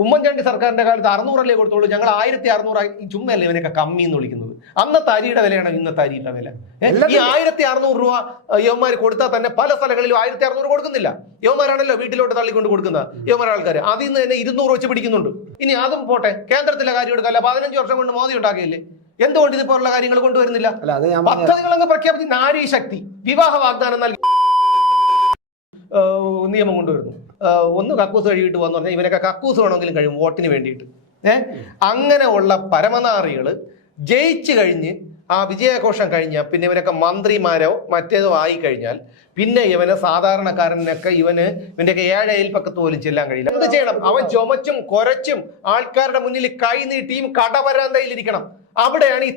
ഉമ്മൻചാണ്ടി സർക്കാരിന്റെ കാലത്ത് 600 കൊടുത്തോളൂ, ഞങ്ങൾ 1600 ചുമ്മല്ലേ ഇവനൊക്കെ കമ്മി എന്ന് വിളിക്കുന്നത്. അന്നത്തെ അരിയുടെ വിലയാണ് ഇന്നത്തെ അരിയുടെ വില. ഈ 1600 രൂപ യവന്മാർ കൊടുത്താൽ തന്നെ പല സ്ഥലങ്ങളിലും 1600 കൊടുക്കുന്നില്ല. യവന്മാരാണല്ലോ വീട്ടിലോട്ട് തള്ളിക്കൊണ്ട് കൊടുക്കുന്നത്. യവന്മാർ ആൾക്കാർ അതിൽ നിന്ന് തന്നെ 200 വെച്ച് പിടിക്കുന്നുണ്ട്. ഇനി അതും പോട്ടെ, കേന്ദ്രത്തിലെ കാര്യം എടുക്കല്ല. 15 വർഷം കൊണ്ട് മോദി ഉണ്ടാക്കിയില്ലേ, എന്തുകൊണ്ട് ഇതുപോലുള്ള കാര്യങ്ങൾ കൊണ്ടുവരുന്നില്ല? പദ്ധതികളങ്ങ് പ്രഖ്യാപിച്ച് നാരീ ശക്തി വിവാഹ വാഗ്ദാനം നൽകി നിയമം കൊണ്ടുവരുന്നു. ഒന്ന് കക്കൂസ് കഴുകിയിട്ട് പോകാന്ന് പറഞ്ഞാൽ ഇവനൊക്കെ കക്കൂസ് വേണമെങ്കിലും കഴിയും വോട്ടിന് വേണ്ടിയിട്ട്. അങ്ങനെയുള്ള പരമനാറികൾ ജയിച്ചു കഴിഞ്ഞ് ആ വിജയാഘോഷം കഴിഞ്ഞാൽ പിന്നെ ഇവനൊക്കെ മന്ത്രിമാരോ മറ്റേതോ ആയി കഴിഞ്ഞാൽ പിന്നെ ഇവന് സാധാരണക്കാരനൊക്കെ ഇവന്റെയൊക്കെ 7 അയൽപ്പക്കത്ത് പോലും ചെല്ലാൻ കഴിയില്ല. എന്ത് ചെയ്യണം? അവൻ ചുമച്ചും കൊരച്ചും ആൾക്കാരുടെ മുന്നിൽ കൈ നീട്ടിയും കടവരാന്തയിലിരിക്കണം. അവിടെയാണ് ഈ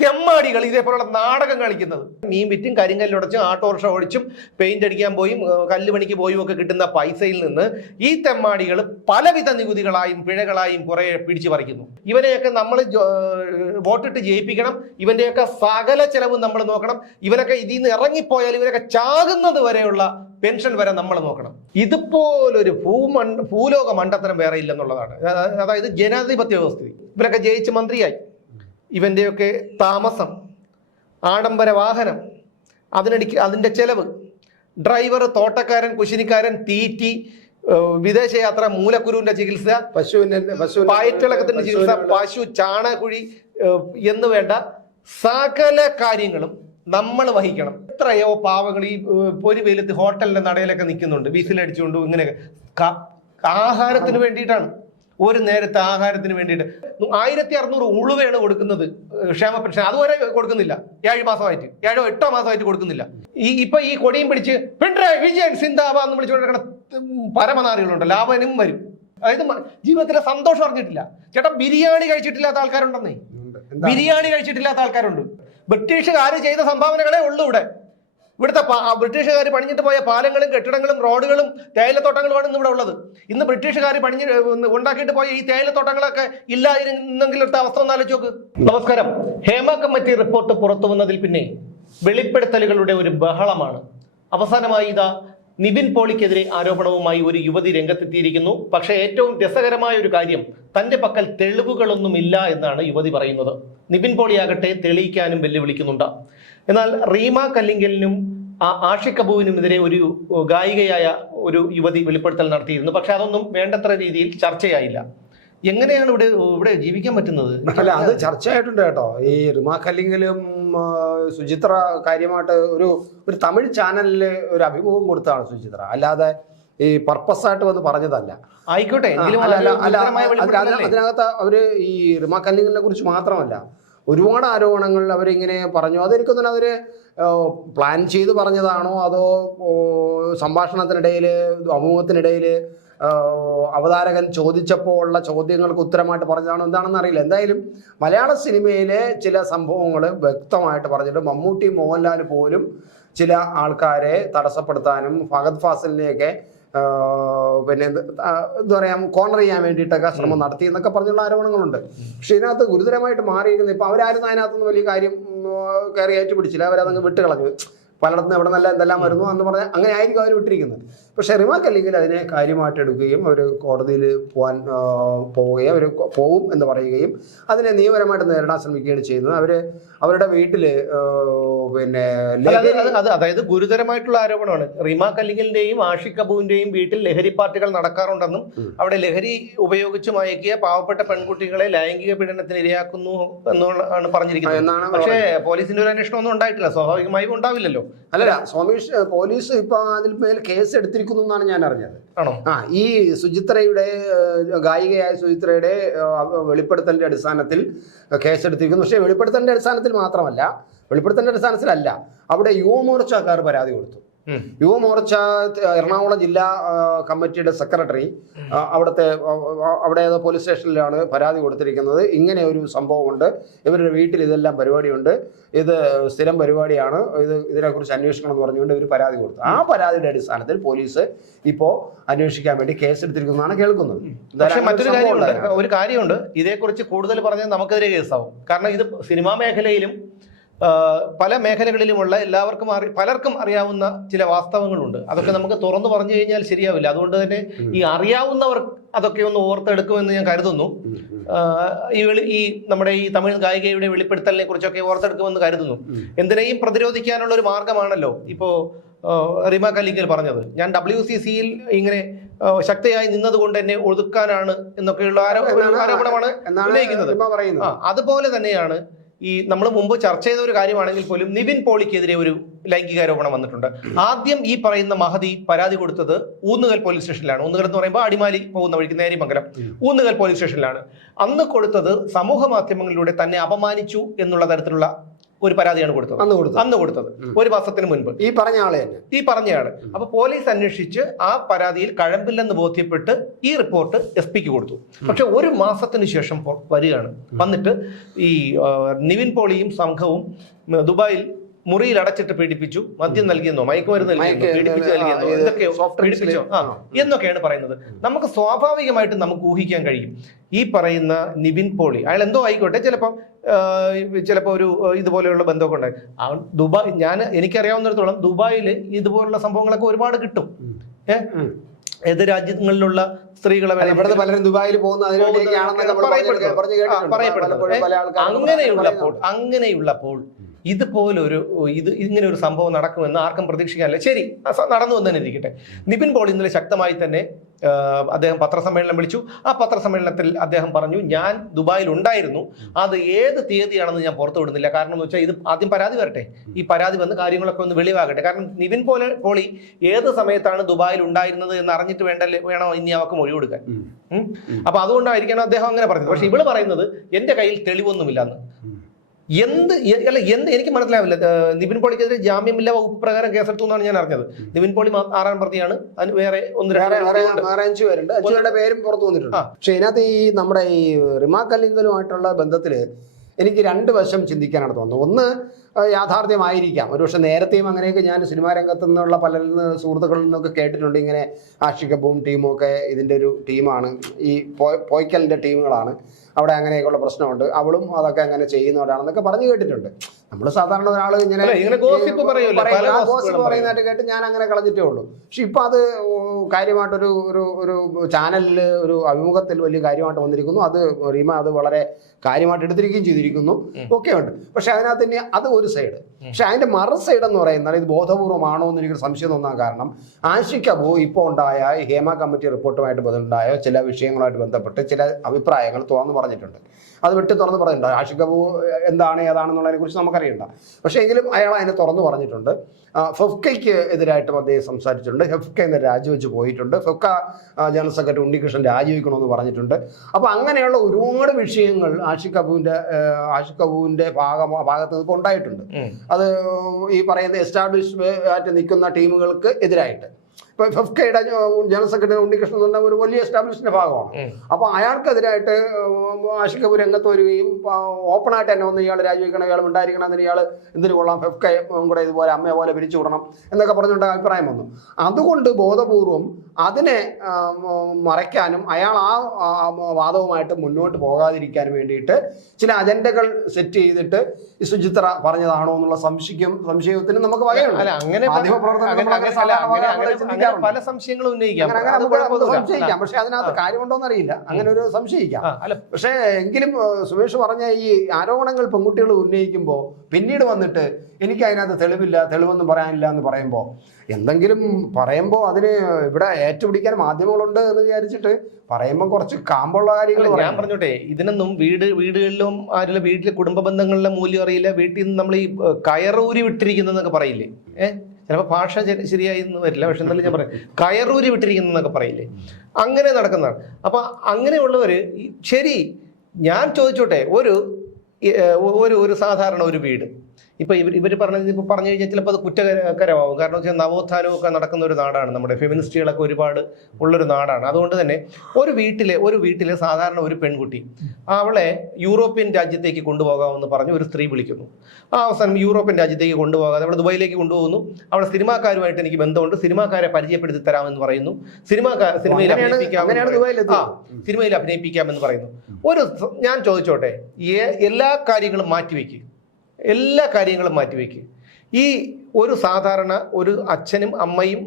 തെമ്മാടികൾ ഇതേപോലുള്ള നാടകം കളിക്കുന്നത്. മീൻ വിറ്റും കരിങ്കല്ലുടച്ചും ആട്ടോറിക്ഷ ഓടിച്ചും പെയിന്റ് അടിക്കാൻ പോയും കല്ലുപണിക്ക് പോയും ഒക്കെ കിട്ടുന്ന പൈസയിൽ നിന്ന് ഈ തെമ്മാടികൾ പലവിധ നികുതികളായും പിഴകളായും കുറെ പിടിച്ചു പറിക്കുന്നു. ഇവനെയൊക്കെ നമ്മൾ വോട്ടിട്ട് ജയിപ്പിക്കണം. ഇവന്റെയൊക്കെ സകല ചെലവും നമ്മൾ നോക്കണം. ഇവനൊക്കെ ഇതിൽ നിന്ന് ഇറങ്ങിപ്പോയാൽ ഇവരൊക്കെ ചാകുന്നത് വരെയുള്ള പെൻഷൻ വരെ നമ്മൾ നോക്കണം. ഇതുപോലൊരു ഭൂലോക മണ്ടത്തരം വേറെ ഇല്ലെന്നുള്ളതാണ്. അതായത് ജനാധിപത്യ വ്യവസ്ഥ. ഇവരൊക്കെ ജയിച്ച് മന്ത്രിയായി, ഇവന്റെയൊക്കെ താമസം, ആഡംബര വാഹനം, അതിന്റെ ചെലവ്, ഡ്രൈവർ, തോട്ടക്കാരൻ, കുശിനിക്കാരൻ, തീറ്റി, വിദേശയാത്ര, മൂലക്കുരുവിന്റെ ചികിത്സ, പയറ്റിളക്കത്തിന്റെ ചികിത്സ, പശു ചാണകുഴി എന്ന് വേണ്ട സകല കാര്യങ്ങളും നമ്മൾ വഹിക്കണം. എത്രയോ പാവങ്ങൾ ഈ പൊരി വെയിലത്ത് ഹോട്ടലിന്റെ നടയിലൊക്കെ നിൽക്കുന്നുണ്ട്, വിസിലടിച്ചുകൊണ്ട്. ഇങ്ങനെ ആഹാരത്തിന് വേണ്ടിയിട്ടാണ്, ഒരു നേരത്തെ ആഹാരത്തിന് വേണ്ടിയിട്ട് 1600 ഉളുവയാണ് കൊടുക്കുന്നത് ക്ഷേമ പെൻഷൻ. അതുവരെ കൊടുക്കുന്നില്ല. 7 മാസമായിട്ട് 7 8 മാസമായിട്ട് കൊടുക്കുന്നില്ല. ഇപ്പൊ ഈ കൊടിയും പിടിച്ച് പിണറായി വിജയൻ സിന്ദാബാദ് എന്ന് വിളിച്ചുകൊണ്ടിരിക്കുന്ന പരമനാറികളുണ്ട്. ലാഭനും വരും. അതായത് ജീവിതത്തിലെ സന്തോഷം അറിഞ്ഞിട്ടില്ല. ചേട്ടാ, ബിരിയാണി കഴിച്ചിട്ടില്ലാത്ത ആൾക്കാരുണ്ടെന്നേ. ബിരിയാണി കഴിച്ചിട്ടില്ലാത്ത ആൾക്കാരുണ്ട്. ബ്രിട്ടീഷുകാർ ചെയ്ത സംഭാവനകളെ ഉള്ളൂ ഇവിടെ. ഇവിടുത്തെ ബ്രിട്ടീഷുകാർ പണിഞ്ഞിട്ട് പോയ പാലങ്ങളും കെട്ടിടങ്ങളും റോഡുകളും തേയിലത്തോട്ടങ്ങളുമാണ് ഇന്ന് ഇവിടെ ഉള്ളത്. ഇന്ന് ബ്രിട്ടീഷുകാർ ഉണ്ടാക്കിയിട്ട് പോയ ഈ തേയിലത്തോട്ടങ്ങളൊക്കെ ഇല്ലായിരുന്നെങ്കിൽ എടുത്ത അവസ്ഥ ഒന്ന് ആലോചിച്ച് നോക്ക്. നമസ്കാരം. ഹേമ കമ്മിറ്റി റിപ്പോർട്ട് പുറത്തു വന്നതിൽ പിന്നെ വെളിപ്പെടുത്തലുകളുടെ ഒരു ബഹളമാണ്. അവസാനമായി ഇതാ നിവിൻ പോളിക്കെതിരെ ആരോപണവുമായി ഒരു യുവതി രംഗത്തെത്തിയിരിക്കുന്നു. പക്ഷേ ഏറ്റവും രസകരമായ ഒരു കാര്യം, തന്റെ പക്കൽ തെളിവുകളൊന്നുമില്ല എന്നാണ് യുവതി പറയുന്നത്. നിവിൻ പോളിയാകട്ടെ തെളിയിക്കാനും വെല്ലുവിളിക്കുന്നുണ്ട്. എന്നാൽ റീമ കല്ലിങ്കലിനും ആഷിഖ് കപൂറിനുമെതിരെ ഒരു ഗായികയായ ഒരു യുവതി വെളിപ്പെടുത്തൽ നടത്തിയിരുന്നു. പക്ഷെ അതൊന്നും വേണ്ടത്ര രീതിയിൽ ചർച്ചയായില്ല. എങ്ങനെയാണ് ഇവിടെ ജീവിക്കാൻ പറ്റുന്നത്? അല്ല, അത് ചർച്ചയായിട്ടുണ്ട് കേട്ടോ. ഈ റിമ കല്ലിങ്കലും സുചിത്ര കാര്യമായിട്ട് ഒരു തമിഴ് ചാനലിൽ ഒരു അഭിമുഖം കൊടുത്താണ് സുചിത്ര. അല്ലാതെ ഈ പർപ്പസ് ആയിട്ട് വന്ന് പറഞ്ഞതല്ല. ആയിക്കോട്ടെ. അതിനകത്ത് അവര് ഈ റിമ കല്ലിങ്കലിനെ കുറിച്ച് മാത്രമല്ല, ഒരുപാട് ആരോപണങ്ങൾ അവരിങ്ങനെ പറഞ്ഞു. അതെനിക്കൊന്നും അവര് പ്ലാൻ ചെയ്ത് പറഞ്ഞതാണോ അതോ സംഭാഷണത്തിനിടയിൽ അഭിമുഖത്തിനിടയിൽ അവതാരകൻ ചോദിച്ചപ്പോൾ ഉള്ള ചോദ്യങ്ങൾക്ക് ഉത്തരമായിട്ട് പറഞ്ഞതാണോ എന്താണെന്ന് അറിയില്ല. എന്തായാലും മലയാള സിനിമയിലെ ചില സംഭവങ്ങൾ വ്യക്തമായിട്ട് പറഞ്ഞിട്ട് മമ്മൂട്ടി, മോഹൻലാൽ പോലും ചില ആൾക്കാരെ തടസ്സപ്പെടുത്താനും ഫഹദ് ഫാസിലിനെയൊക്കെ പിന്നെ എന്താ പറയാ കോർണർ ചെയ്യാൻ വേണ്ടിയിട്ടൊക്കെ ശ്രമം നടത്തി എന്നൊക്കെ പറഞ്ഞുള്ള ആരോപണങ്ങളുണ്ട്. പക്ഷെ ഇതിനകത്ത് ഗുരുതരമായിട്ട് മാറിയിരിക്കുന്നത് ഇപ്പൊ അവരാരും അതിനകത്തുനിന്ന് വലിയ കാര്യം കയറി ഏറ്റുപിടിച്ചില്ല. അവരതങ്ങ് വിട്ടുകളഞ്ഞു. പലയിടത്തുനിന്ന് എവിടെ നല്ല എന്തെല്ലാം വരുന്നു എന്ന് പറഞ്ഞാൽ അങ്ങനെ ആയിരിക്കും അവർ വിട്ടിരിക്കുന്നത്. പക്ഷെ റിമ കല്ലിങ്കൽ അതിനെ കാര്യമായിട്ട് എടുക്കുകയും അവർ കോടതിയിൽ പോവുകയും അവർ പോവും എന്ന് പറയുകയും അതിനെ നിയമപരമായിട്ട് നേരിടാൻ ശ്രമിക്കുകയാണ് ചെയ്യുന്നത്. അവരുടെ വീട്ടില് പിന്നെ അതായത് ഗുരുതരമായിട്ടുള്ള ആരോപണമാണ്. റിമ കല്ലിങ്കലിന്റെയും ആഷിഖ് കപൂറിന്റെയും വീട്ടിൽ ലഹരി പാർട്ടികൾ നടക്കാറുണ്ടെന്നും അവിടെ ലഹരി ഉപയോഗിച്ച് മയക്കിയ പാവപ്പെട്ട പെൺകുട്ടികളെ ലൈംഗിക പീഡനത്തിന് ഇരയാക്കുന്നു എന്നാണ് പറഞ്ഞിരിക്കുന്നത്. പക്ഷേ പോലീസിന്റെ ഒരു അന്വേഷണം ഒന്നും ഉണ്ടായിട്ടില്ല. സ്വാഭാവികമായും ഉണ്ടാവില്ലല്ലോ. അല്ലല്ല, പോലീസ് ഇപ്പൊ അതിൽ മേൽ കേസ് എടുത്തിരിക്കുന്നു എന്നാണ് ഞാൻ അറിഞ്ഞത്. ഈ സുചിത്രയുടെ ഗായികയായ സുചിത്രയുടെ വെളിപ്പെടുത്തലിന്റെ അടിസ്ഥാനത്തിൽ കേസെടുത്തിരിക്കുന്നു. പക്ഷേ വെളിപ്പെടുത്തലിന്റെ അടിസ്ഥാനത്തിൽ മാത്രമല്ല, വെളിപ്പെടുത്തലിന്റെ അടിസ്ഥാനത്തിലല്ല, അവിടെ യുവമോർച്ചക്കാർ പരാതി കൊടുത്തു. യുവമോർച്ച എറണാകുളം ജില്ലാ കമ്മിറ്റിയുടെ സെക്രട്ടറി അവിടെ ഏതോ പോലീസ് സ്റ്റേഷനിലാണ് പരാതി കൊടുത്തിരിക്കുന്നത്. ഇങ്ങനെ ഒരു സംഭവമുണ്ട്, ഇവരുടെ വീട്ടിൽ ഇതെല്ലാം പരിപാടിയുണ്ട്, ഇത് സ്ഥിരം പരിപാടിയാണ്, ഇതിനെക്കുറിച്ച് അന്വേഷിക്കണം എന്ന് പറഞ്ഞുകൊണ്ട് ഇവർ പരാതി കൊടുത്തു. ആ പരാതിയുടെ അടിസ്ഥാനത്തിൽ പോലീസ് ഇപ്പോൾ അന്വേഷിക്കാൻ വേണ്ടി കേസെടുത്തിരിക്കുന്നതാണ് കേൾക്കുന്നത്. പക്ഷേ ഒരു കാര്യമുണ്ട്, ഇതേക്കുറിച്ച് കൂടുതൽ പറഞ്ഞാൽ നമുക്കെതിരെ കേസാവും. കാരണം ഇത് സിനിമാ മേഖലയിലും പല മേഖലകളിലുമുള്ള പലർക്കും അറിയാവുന്ന ചില വാസ്തവങ്ങളുണ്ട്. അതൊക്കെ നമുക്ക് തുറന്നു പറഞ്ഞു കഴിഞ്ഞാൽ ശരിയാവില്ല. അതുകൊണ്ട് തന്നെ ഈ അറിയാവുന്നവർ അതൊക്കെ ഒന്ന് ഓർത്തെടുക്കുമെന്ന് ഞാൻ കരുതുന്നു. ഈ നമ്മുടെ ഈ തമിഴ് ഗായികയുടെ വെളിപ്പെടുത്തലിനെ കുറിച്ചൊക്കെ ഓർത്തെടുക്കുമെന്ന് കരുതുന്നു. എന്തിനേയും പ്രതിരോധിക്കാനുള്ള ഒരു മാർഗമാണല്ലോ ഇപ്പോ റിമ കല്ലിങ്കൽ പറഞ്ഞത്. ഞാൻ WCCയിൽ ഇങ്ങനെ ശക്തിയായി നിന്നതുകൊണ്ട് എന്നെ ഒതുക്കാനാണ് എന്നൊക്കെയുള്ള ആരോപണമാണ് ഉന്നയിക്കുന്നത്. അതുപോലെ തന്നെയാണ് ഈ നമ്മൾ മുമ്പ് ചർച്ച ചെയ്ത ഒരു കാര്യമാണെങ്കിൽ പോലും നിവിൻ പോളിക്കെതിരെ ഒരു ലൈംഗികാരോപണം വന്നിട്ടുണ്ട്. ആദ്യം ഈ പറയുന്ന മഹതി പരാതി കൊടുത്തത് ഊന്നുകൽ പോലീസ് സ്റ്റേഷനിലാണ്. ഊന്നുകൽ എന്ന് പറയുമ്പോൾ അടിമാലി പോകുന്ന വഴിക്ക് നേരിമംഗലം ഊന്നുകൽ പോലീസ് സ്റ്റേഷനിലാണ്. അന്ന് കൊടുത്തത് സമൂഹ മാധ്യമങ്ങളിലൂടെ തന്നെ അപമാനിച്ചു എന്നുള്ള തരത്തിലുള്ള ഒരു പരാതിയാണ് കൊടുത്തത്. അന്ന് കൊടുത്തത് 1 മാസത്തിന് മുൻപ് ഈ പറഞ്ഞയാള്. അപ്പൊ പോലീസ് അന്വേഷിച്ച് ആ പരാതിയിൽ കഴമ്പില്ലെന്ന് ബോധ്യപ്പെട്ട് ഈ റിപ്പോർട്ട് SP-ക്ക് കൊടുത്തു. പക്ഷെ 1 മാസത്തിന് ശേഷം വരികയാണ്. വന്നിട്ട് ഈ നിവിൻ പോളിയും സംഘവും ദുബായിൽ മുറിയിൽ അടച്ചിട്ട് പീഡിപ്പിച്ചു, മദ്യം നൽകിയെന്നോ മയക്കുമരുന്ന് പീഡിപ്പിച്ചോ എന്നൊക്കെയാണ് പറയുന്നത്. നമുക്ക് സ്വാഭാവികമായിട്ടും നമുക്ക് ഊഹിക്കാൻ കഴിയും ഈ പറയുന്ന നിവിൻ പോളി അയാൾ എന്തോ ആയിക്കോട്ടെ, ചിലപ്പോൾ ഒരു ഇതുപോലെയുള്ള ബന്ധമൊക്കെ ഉണ്ടായി. എനിക്കറിയാവുന്നിടത്തോളം ദുബായിൽ ഇതുപോലുള്ള സംഭവങ്ങളൊക്കെ ഒരുപാട് കിട്ടും. ഏത് രാജ്യങ്ങളിലുള്ള സ്ത്രീകളെ പലരും ദുബായിൽ അങ്ങനെയുള്ളപ്പോൾ ഇങ്ങനെ ഒരു സംഭവം നടക്കുമെന്ന് ആർക്കും പ്രതീക്ഷിക്കാനില്ല. ശരി, നടന്നു എന്ന് തന്നെ ഇരിക്കട്ടെ. നിവിൻ പോളി ഇന്നലെ ശക്തമായി തന്നെ അദ്ദേഹം പത്രസമ്മേളനം വിളിച്ചു. ആ പത്രസമ്മേളനത്തിൽ അദ്ദേഹം പറഞ്ഞു, ഞാൻ ദുബായിൽ ഉണ്ടായിരുന്നു, അത് ഏത് തീയതിയാണെന്ന് ഞാൻ പുറത്തു വിടുന്നില്ല. കാരണം എന്ന് വെച്ചാൽ ഇത് ആദ്യം പരാതി വരട്ടെ, ഈ പരാതി വന്ന് കാര്യങ്ങളൊക്കെ ഒന്ന് വെളിവാകട്ടെ. കാരണം നിവിൻ പോളി ഏത് സമയത്താണ് ദുബായിൽ ഉണ്ടായിരുന്നത് എന്ന് അറിഞ്ഞിട്ട് വേണോ ഇനി അവർക്ക് മൊഴി കൊടുക്കാൻ. അപ്പൊ അതുകൊണ്ടായിരിക്കണം അദ്ദേഹം അങ്ങനെ പറഞ്ഞത്. പക്ഷെ ഇവള് പറയുന്നത് എന്റെ കയ്യിൽ തെളിവൊന്നുമില്ലെന്ന്. എനിക്ക് മനസ്സിലാവില്ല. നിവിൻ പോളിക്കെതിരെ ജാമ്യമില്ല വകുപ്പ് പ്രകാരം കേസെടുത്തു എന്നാണ് ഞാൻ അറിഞ്ഞത്. നിവിൻ പോളി 6-ാം പ്രതിയാണ്. അതിന് വേറെ 5 പേരുണ്ട്. 5 പേരുടെ പേരും പുറത്തു വന്നിട്ടുണ്ട്. പക്ഷെ ഇതിനകത്ത് ഈ നമ്മുടെ ഈ റിമ കല്ലിങ്കലുമായിട്ടുള്ള ബന്ധത്തില് എനിക്ക് 2 വശം ചിന്തിക്കാനാണ് തോന്നുന്നത്. ഒന്ന്, യാഥാർത്ഥ്യമായിരിക്കാം. ഒരുപക്ഷെ നേരത്തെയും അങ്ങനെയൊക്കെ ഞാൻ സിനിമാ രംഗത്തു നിന്നുള്ള പലരിൽ നിന്ന് സുഹൃത്തുക്കളിൽ നിന്നൊക്കെ കേട്ടിട്ടുണ്ട്. ഇങ്ങനെ ആഷിഖബും ടീമും ഒക്കെ ഇതിൻ്റെ ഒരു ടീമാണ്, ഈ പോയ്ക്കലിൻ്റെ ടീമുകളാണ്, അവിടെ അങ്ങനെയൊക്കെയുള്ള പ്രശ്നമുണ്ട്, അവളും അതൊക്കെ അങ്ങനെ ചെയ്യുന്നവരാണെന്നൊക്കെ പറഞ്ഞു കേട്ടിട്ടുണ്ട്. നമ്മൾ സാധാരണ ഒരാൾ ഇങ്ങനെ ഗോസിപ്പ് പറയുന്നതായിട്ട് കേട്ട് ഞാൻ അങ്ങനെ കളഞ്ഞിട്ടേ ഉള്ളൂ. പക്ഷെ ഇപ്പം അത് കാര്യമായിട്ടൊരു ഒരു ചാനലിൽ ഒരു അഭിമുഖത്തിൽ വലിയ കാര്യമായിട്ട് വന്നിരിക്കുന്നു. അത് റീമ അത് വളരെ കാര്യമായിട്ട് എടുത്തിരിക്കുകയും ചെയ്തിരിക്കുന്നു, ഒക്കെ ഉണ്ട്. പക്ഷെ അതിനകത്ത് തന്നെ അത് ഒരു സൈഡ്. പക്ഷെ അതിന്റെ മറു സൈഡ് എന്ന് പറയുന്നത് ഇത് ബോധപൂർവമാണോ എന്ന് എനിക്കൊരു സംശയം തോന്നാൻ കാരണം, ആഷിഖ് അബു ഇപ്പോൾ ഉണ്ടായ ഹേമ കമ്മിറ്റി റിപ്പോർട്ടുമായിട്ട് ബന്ധമുണ്ടായ ചില വിഷയങ്ങളുമായിട്ട് ബന്ധപ്പെട്ട് ചില അഭിപ്രായങ്ങൾ തുറന്നു പറഞ്ഞിട്ടുണ്ട്. അത് തുറന്ന് പറഞ്ഞിട്ടുണ്ട്. ആഷിഖ് അബു എന്താണ് ഏതാണെന്നുള്ളതിനെ കുറിച്ച് നമുക്കറിയണ്ട. പക്ഷേ എങ്കിലും അയാൾ അതിനെ തുറന്നു പറഞ്ഞിട്ടുണ്ട്. ഫെഫ്കയ്ക്ക് എതിരായിട്ടും അദ്ദേഹം സംസാരിച്ചിട്ടുണ്ട്. ഫെഫ്ക ഇന്ന് രാജിവെച്ച് പോയിട്ടുണ്ട്. ഫെഫ്ക ജനറൽ സെക്രട്ടറി ഉണ്ണികൃഷ്ണൻ രാജിവെക്കണമെന്ന് പറഞ്ഞിട്ടുണ്ട്. അപ്പോൾ അങ്ങനെയുള്ള ഒരുപാട് വിഷയങ്ങൾ ആഷിഖ് അബുവിൻ്റെ ഭാഗത്ത് നിന്ന് ഇപ്പോൾ ഉണ്ടായിട്ടുണ്ട്. അത് ഈ പറയുന്ന എസ്റ്റാബ്ലിഷ് ആയിട്ട് നിൽക്കുന്ന ടീമുകൾക്ക് എതിരായിട്ട്. ഇപ്പൊ ഫെഫ്കയുടെ ജനറൽ സെക്രട്ടറി ഉണ്ണികൃഷ്ണൻ എന്ന് പറഞ്ഞ ഒരു വലിയ എസ്റ്റാബ്ലിഷിന്റെ ഭാഗമാണ്. അപ്പൊ അയാൾക്കെതിരായിട്ട് ആഷിഖ് അബു രംഗത്ത് വരികയും ഓപ്പണായിട്ട് തന്നെ ഒന്ന് ഇയാൾ രാജിവെക്കണം, ഇയാൾ ഉണ്ടായിരിക്കണം, അതിന് ഇയാൾ എന്തിനു കൊള്ളാം, ഫെഫ്കയെ കൂടെ ഇതുപോലെ അമ്മയെ പോലെ പിരിച്ചു വിടണം എന്നൊക്കെ പറഞ്ഞുകൊണ്ട് അഭിപ്രായം വന്നു. അതുകൊണ്ട് ബോധപൂർവം അതിനെ മറയ്ക്കാനും അയാൾ ആ വാദവുമായിട്ട് മുന്നോട്ട് പോകാതിരിക്കാനും വേണ്ടിയിട്ട് ചില അജണ്ടകൾ സെറ്റ് ചെയ്തിട്ട് ഈ സുചിത്ര പറഞ്ഞതാണോ എന്നുള്ള സംശയത്തിന് നമുക്ക് വകയുണ്ട്. പല സംശയങ്ങളും ഉന്നയിക്കാം. പക്ഷെ അതിനകത്ത് കാര്യമുണ്ടോന്ന് അറിയില്ല. അങ്ങനെ ഒരു സംശയിക്കാം. പക്ഷെ എങ്കിലും സുമേഷ് പറഞ്ഞ ഈ ആരോപണങ്ങൾ പെൺകുട്ടികൾ ഉന്നയിക്കുമ്പോൾ പിന്നീട് വന്നിട്ട് എനിക്ക് അതിനകത്ത് തെളിവൊന്നും പറയാനില്ല എന്ന് പറയുമ്പോൾ, എന്തെങ്കിലും പറയുമ്പോൾ അതിന് ഇവിടെ ഏറ്റുപിടിക്കാൻ മാധ്യമങ്ങളുണ്ട് എന്ന് വിചാരിച്ചിട്ട് പറയുമ്പോൾ കുറച്ച് കാമ്പുള്ള കാര്യങ്ങൾ ഞാൻ പറഞ്ഞോട്ടെ. ഇതിനൊന്നും വീടുകളിലും ആരുടെ വീട്ടിലെ കുടുംബ ബന്ധങ്ങളിലെ മൂല്യം അറിയില്ല. വീട്ടിൽ നിന്ന് നമ്മൾ ഈ കയറൂരി വിട്ടിരിക്കുന്നതെന്നൊക്കെ പറയില്ലേ, ചിലപ്പോൾ ഭാഷ ശരിയായി എന്ന് വരില്ല, പക്ഷെ എന്തായാലും ഞാൻ പറയാം, കയറൂരി വിട്ടിരിക്കുന്നതെന്നൊക്കെ പറയില്ലേ, അങ്ങനെ നടക്കുന്നതാണ്. അപ്പം അങ്ങനെയുള്ളവർ ശരി, ഞാൻ ചോദിച്ചോട്ടെ, ഒരു സാധാരണ ഒരു വീട് ഇപ്പൊ ഇവർ പറഞ്ഞു കഴിഞ്ഞാൽ ചിലപ്പോൾ അത് കുറ്റകരമാവും. കാരണം വെച്ചാൽ നവോത്ഥാനവും ഒക്കെ നടക്കുന്ന ഒരു നാടാണ് നമ്മുടെ, ഫെമിനിസ്റ്റുകളൊക്കെ ഒരുപാട് ഉള്ളൊരു നാടാണ്. അതുകൊണ്ട് തന്നെ ഒരു വീട്ടിലെ സാധാരണ ഒരു പെൺകുട്ടി അവളെ യൂറോപ്യൻ രാജ്യത്തേക്ക് കൊണ്ടുപോകാമെന്ന് പറഞ്ഞ് ഒരു സ്ത്രീ വിളിക്കുന്നു. ആ അവസാനം യൂറോപ്യൻ രാജ്യത്തേക്ക് കൊണ്ടുപോകാതെ അവിടെ ദുബായിലേക്ക് കൊണ്ടുപോകുന്നു. അവിടെ സിനിമാക്കാരുമായിട്ട് എനിക്ക് ബന്ധമുണ്ട്, സിനിമാക്കാരെ പരിചയപ്പെടുത്തി തരാമെന്ന് പറയുന്നു. സിനിമയിൽ അഭിനയിപ്പിക്കാമെന്ന് പറയുന്നു. ഞാൻ ചോദിച്ചോട്ടെ, എല്ലാ കാര്യങ്ങളും മാറ്റിവെക്കുക, എല്ലാ കാര്യങ്ങളും മാറ്റിവെക്കുക. ഈ ഒരു സാധാരണ ഒരു അച്ഛനും അമ്മയും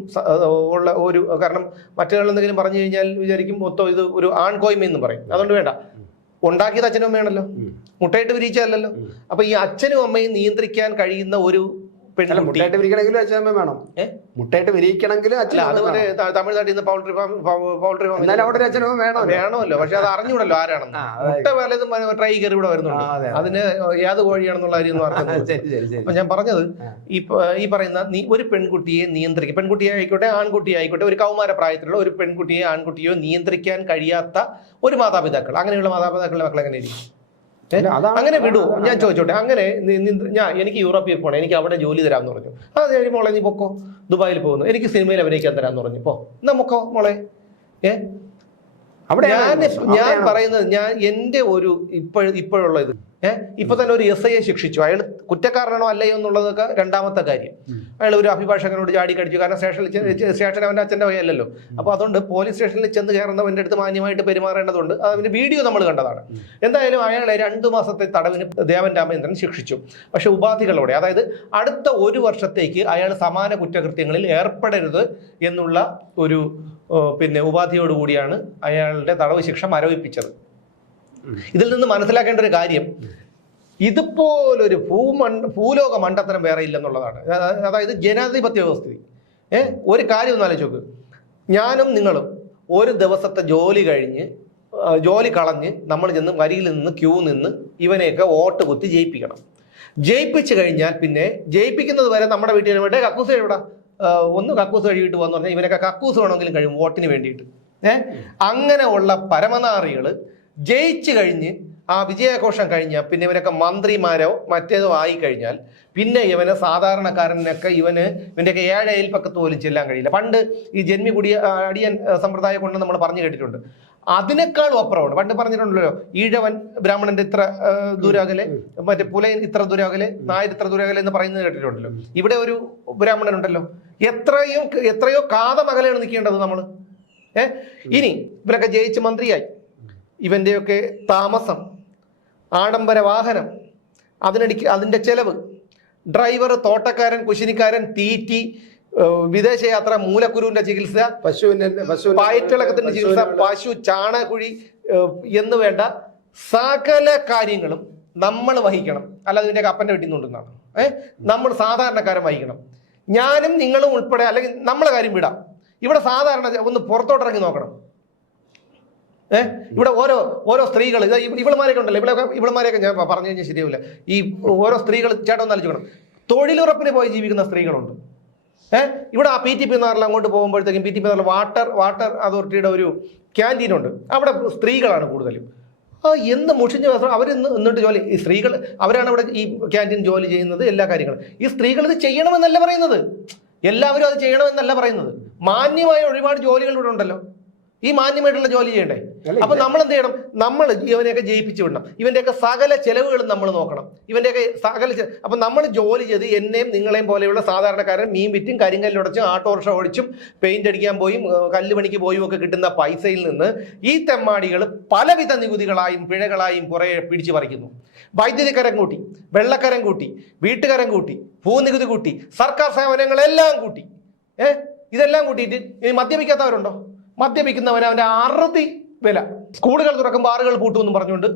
ഉള്ള ഒരു, കാരണം മറ്റുള്ള എന്തെങ്കിലും പറഞ്ഞു കഴിഞ്ഞാൽ വിചാരിക്കും മൊത്തം ഇത് ഒരു ആൺകോയ്മയെന്ന് പറയും. അതുകൊണ്ട് വേണ്ട, ഉണ്ടാക്കിയത് അച്ഛനും അമ്മയാണല്ലോ, മുട്ടയിട്ട് വിരിച്ചതല്ലല്ലോ. അപ്പൊ ഈ അച്ഛനും അമ്മയും നിയന്ത്രിക്കാൻ കഴിയുന്ന ഒരു മുട്ടയിട്ട് വിരിക്കണമെങ്കിലും അച്ഛനമ്മ വേണം. മുട്ടയിട്ട് വിരിക്കണമെങ്കിലും അച്ഛൻ, അതുപോലെ തമിഴ്നാട്ടിൽ നിന്ന് പൗൾട്രി ഫാം അവിടെ ഒരു അച്ഛനമ്മ വേണമല്ലോ. പക്ഷെ അത് അറിഞ്ഞൂടല്ലോ ആരാണെന്ന്. മുട്ട പലതും ട്രൈ കയറി ഇവിടെ വരുന്നുണ്ട്. അതിന് ഏത് കോഴിയാണെന്നുള്ള കാര്യം അറിയുന്നത്. അപ്പൊ ഞാൻ പറഞ്ഞത് ഈ പറയുന്ന ഒരു പെൺകുട്ടിയെ നിയന്ത്രിക്കുക, പെൺകുട്ടിയെ ആയിക്കോട്ടെ ആൺകുട്ടിയെ ആയിക്കോട്ടെ, ഒരു കൗമാര പ്രായത്തിലുള്ള ഒരു പെൺകുട്ടിയെ ആൺകുട്ടിയോ നിയന്ത്രിക്കാൻ കഴിയാത്ത ഒരു മാതാപിതാക്കൾ, അങ്ങനെയുള്ള മാതാപിതാക്കളുടെ മക്കൾ എങ്ങനെ ഇരിക്കും? അങ്ങനെ വിടൂ. ഞാൻ ചോദിച്ചോട്ടെ, അങ്ങനെ എനിക്ക് യൂറോപ്പിൽ പോകണം, എനിക്ക് അവിടെ ജോലി തരാമെന്ന് പറഞ്ഞു. അത് മോളെ നീ പൊക്കോ, ദുബായിൽ പോകുന്നു, എനിക്ക് സിനിമയിൽ അഭിനയിക്കാൻ തരാമെന്ന് പറഞ്ഞു. പോ നമുക്കോ മോളെ. അവിടെ ഞാൻ പറയുന്നത്, ഞാൻ എൻ്റെ ഒരു ഇപ്പോഴുള്ള ഇത് ഇപ്പൊ തന്നെ ഒരു SI ശിക്ഷിച്ചു. അയാൾ കുറ്റക്കാരനാണോ അല്ലയോ എന്നുള്ളതൊക്കെ രണ്ടാമത്തെ കാര്യം. അയാൾ ഒരു അഭിഭാഷകനോട് ചാടി കടിച്ചു. കാരണം സ്റ്റേഷൻ അവൻ്റെ അച്ഛൻ്റെ വകയല്ലല്ലോ. അപ്പോൾ അതുകൊണ്ട് പോലീസ് സ്റ്റേഷനിൽ ചെന്ന് കയറുന്നവൻ്റെ അടുത്ത് മാന്യമായിട്ട് പെരുമാറേണ്ടതുണ്ട്. അതിൻ്റെ വീഡിയോ നമ്മൾ കണ്ടതാണ്. എന്തായാലും അയാളെ 2 മാസത്തെ തടവിന് ദേവൻ രാമചന്ദ്രൻ ശിക്ഷിച്ചു. പക്ഷെ ഉപാധികളോടെ, അതായത് അടുത്ത 1 വർഷത്തേക്ക് അയാൾ സമാന കുറ്റകൃത്യങ്ങളിൽ ഏർപ്പെടരുത് എന്നുള്ള ഒരു ഉപാധിയോടുകൂടിയാണ് അയാളുടെ തടവ് ശിക്ഷ മരവിപ്പിച്ചത്. ഇതിൽ നിന്ന് മനസ്സിലാക്കേണ്ട ഒരു കാര്യം, ഇതുപോലൊരു ഭൂലോക മണ്ടത്തരം വേറെ ഇല്ലെന്നുള്ളതാണ്. അതായത് ജനാധിപത്യ വ്യവസ്ഥ. ഒരു കാര്യം ഒന്ന് ആലോചിച്ച് നോക്ക്. ഞാനും നിങ്ങളും ഒരു ദിവസത്തെ ജോലി കളഞ്ഞ് നമ്മൾ ചെന്ന് വരിയിൽ നിന്ന് ക്യൂ നിന്ന് ഇവനെയൊക്കെ വോട്ട് കുത്തി ജയിപ്പിക്കണം. ജയിപ്പിച്ചു കഴിഞ്ഞാൽ പിന്നെ ജയിപ്പിക്കുന്നത് വരെ നമ്മുടെ വീട്ടിൽ വേണ്ടേ കക്കൂസ് കഴിവിടാം, ഒന്ന് കക്കൂസ് കഴുകിയിട്ട് പോകാന്ന് പറഞ്ഞാൽ ഇവനൊക്കെ കക്കൂസ് വേണമെങ്കിലും കഴിയും വോട്ടിന് വേണ്ടിയിട്ട്. അങ്ങനെ ഉള്ള പരമനാറികൾ ജയിച്ചു കഴിഞ്ഞ് ആ വിജയാഘോഷം കഴിഞ്ഞാൽ പിന്നെ ഇവനൊക്കെ മന്ത്രിമാരോ മറ്റേതോ ആയിക്കഴിഞ്ഞാൽ പിന്നെ ഇവനെ സാധാരണക്കാരനൊക്കെ ഇവൻ്റെയൊക്കെ 7 അയൽപ്പക്കത്ത് പോലും ചെല്ലാൻ കഴിയില്ല. പണ്ട് ഈ ജന്മി അടിയൻ സമ്പ്രദായം കൊണ്ട് നമ്മൾ പറഞ്ഞു കേട്ടിട്ടുണ്ട്. അതിനേക്കാളും അപ്പുറമാണ്. പണ്ട് പറഞ്ഞിട്ടുണ്ടല്ലോ, ഈഴവൻ ബ്രാഹ്മണന്റെ ഇത്ര ദൂരകലെ, മറ്റേ പുലയൻ ഇത്ര ദൂരകലെ, നായർ ഇത്ര ദൂരകലെ എന്ന് പറയുന്നത് കേട്ടിട്ടുണ്ടല്ലോ. ഇവിടെ ഒരു ബ്രാഹ്മണനുണ്ടല്ലോ, എത്രയോ കാതമകലെയാണ് നിൽക്കേണ്ടത് നമ്മൾ. ഇനി ഇവരൊക്കെ ജയിച്ച് മന്ത്രിയായി, ഇവൻ്റെയൊക്കെ താമസം, ആഡംബര വാഹനം, അതിൻ്റെ ചെലവ്, ഡ്രൈവർ, തോട്ടക്കാരൻ, കുശിനിക്കാരൻ, തീറ്റി, വിദേശയാത്ര, മൂലക്കുരുവിന്റെ ചികിത്സ, പയറ്റിളക്കത്തിന്റെ ചികിത്സ, പശു ചാണകുഴി എന്ന് വേണ്ട സകല കാര്യങ്ങളും നമ്മൾ വഹിക്കണം. അല്ലാതെ ഇതിൻ്റെ അപ്പൻ്റെ വീട്ടിൽ നിന്നുണ്ടെന്നാണ്. നമ്മൾ സാധാരണക്കാരൻ വഹിക്കണം. ഞാനും നിങ്ങളും ഉൾപ്പെടെ, അല്ലെങ്കിൽ നമ്മളെ കാര്യം വിടാം. ഇവിടെ സാധാരണ ഒന്ന് പുറത്തോട്ടിറങ്ങി നോക്കണം. ഇവിടെ ഓരോ സ്ത്രീകൾ, ഇവളുമാരെയൊക്കെ ഉണ്ടല്ലോ, ഇവളുമാരെയൊക്കെ ഞാൻ പറഞ്ഞു കഴിഞ്ഞാൽ ശരിയാവില്ല. ഈ ഓരോ സ്ത്രീകൾ ചേട്ടൻ ഒന്ന് ആലോചിക്കണം. തൊഴിലുറപ്പിന് പോയി ജീവിക്കുന്ന സ്ത്രീകളുണ്ട്. ഇവിടെ ആ PTP നാറിൽ അങ്ങോട്ട് പോകുമ്പോഴത്തേക്കും PTP നാറിൽ വാട്ടർ അതോറിറ്റിയുടെ ഒരു ക്യാൻറ്റീനുണ്ട്. അവിടെ സ്ത്രീകളാണ് കൂടുതലും. എന്ത് മുഷിഞ്ഞ ദിവസം എന്നിട്ട് ജോലി, ഈ സ്ത്രീകൾ അവരാണ് ഇവിടെ ഈ ക്യാൻറ്റീൻ ജോലി ചെയ്യുന്നത്, എല്ലാ കാര്യങ്ങളും. ഈ സ്ത്രീകൾ ഇത് ചെയ്യണമെന്നല്ല പറയുന്നത്, എല്ലാവരും അത് ചെയ്യണമെന്നല്ല പറയുന്നത്. മാന്യമായ ഒരുപാട് ജോലികൾ ഇവിടെ ഉണ്ടല്ലോ. ഈ മാന്യമായിട്ടുള്ള ജോലി ചെയ്യണ്ടേ? അപ്പൊ നമ്മൾ എന്ത് ചെയ്യണം? നമ്മൾ ഇവനെയൊക്കെ ജയിപ്പിച്ചു വിടണം. ഇവന്റെയൊക്കെ സകല ചെലവുകളും നമ്മൾ നോക്കണം. ഇവന്റെയൊക്കെ അപ്പൊ നമ്മൾ ജോലി ചെയ്ത് എന്നെയും നിങ്ങളെയും പോലെയുള്ള സാധാരണക്കാരൻ മീൻ വിറ്റും കരിങ്കല്ലുടച്ചും ഓട്ടോറിക്ഷ ഓടിച്ചും പെയിന്റ് അടിക്കാൻ പോയും കല്ല് പണിക്ക് പോയും ഒക്കെ കിട്ടുന്ന പൈസയിൽ നിന്ന് ഈ തെമ്മാടികൾ പലവിധ നികുതികളായും പിഴകളായും കുറെ പിടിച്ചു പറിക്കുന്നു. വൈദ്യുതിക്കരം കൂട്ടി, വെള്ളക്കരം കൂട്ടി, വീട്ടുകരം കൂട്ടി, ഭൂനികുതി കൂട്ടി, സർക്കാർ സേവനങ്ങളെല്ലാം കൂട്ടി. ഇതെല്ലാം കൂട്ടിയിട്ട് ഇനി മദ്യപിക്കാത്തവരുണ്ടോ? മദ്യപിക്കുന്നവന് അവന്റെ അറുതി വില. സ്കൂളുകൾ തുറക്കുമ്പോൾ ബാറുകൾ പൂട്ടുമെന്നും പറഞ്ഞുകൊണ്ട്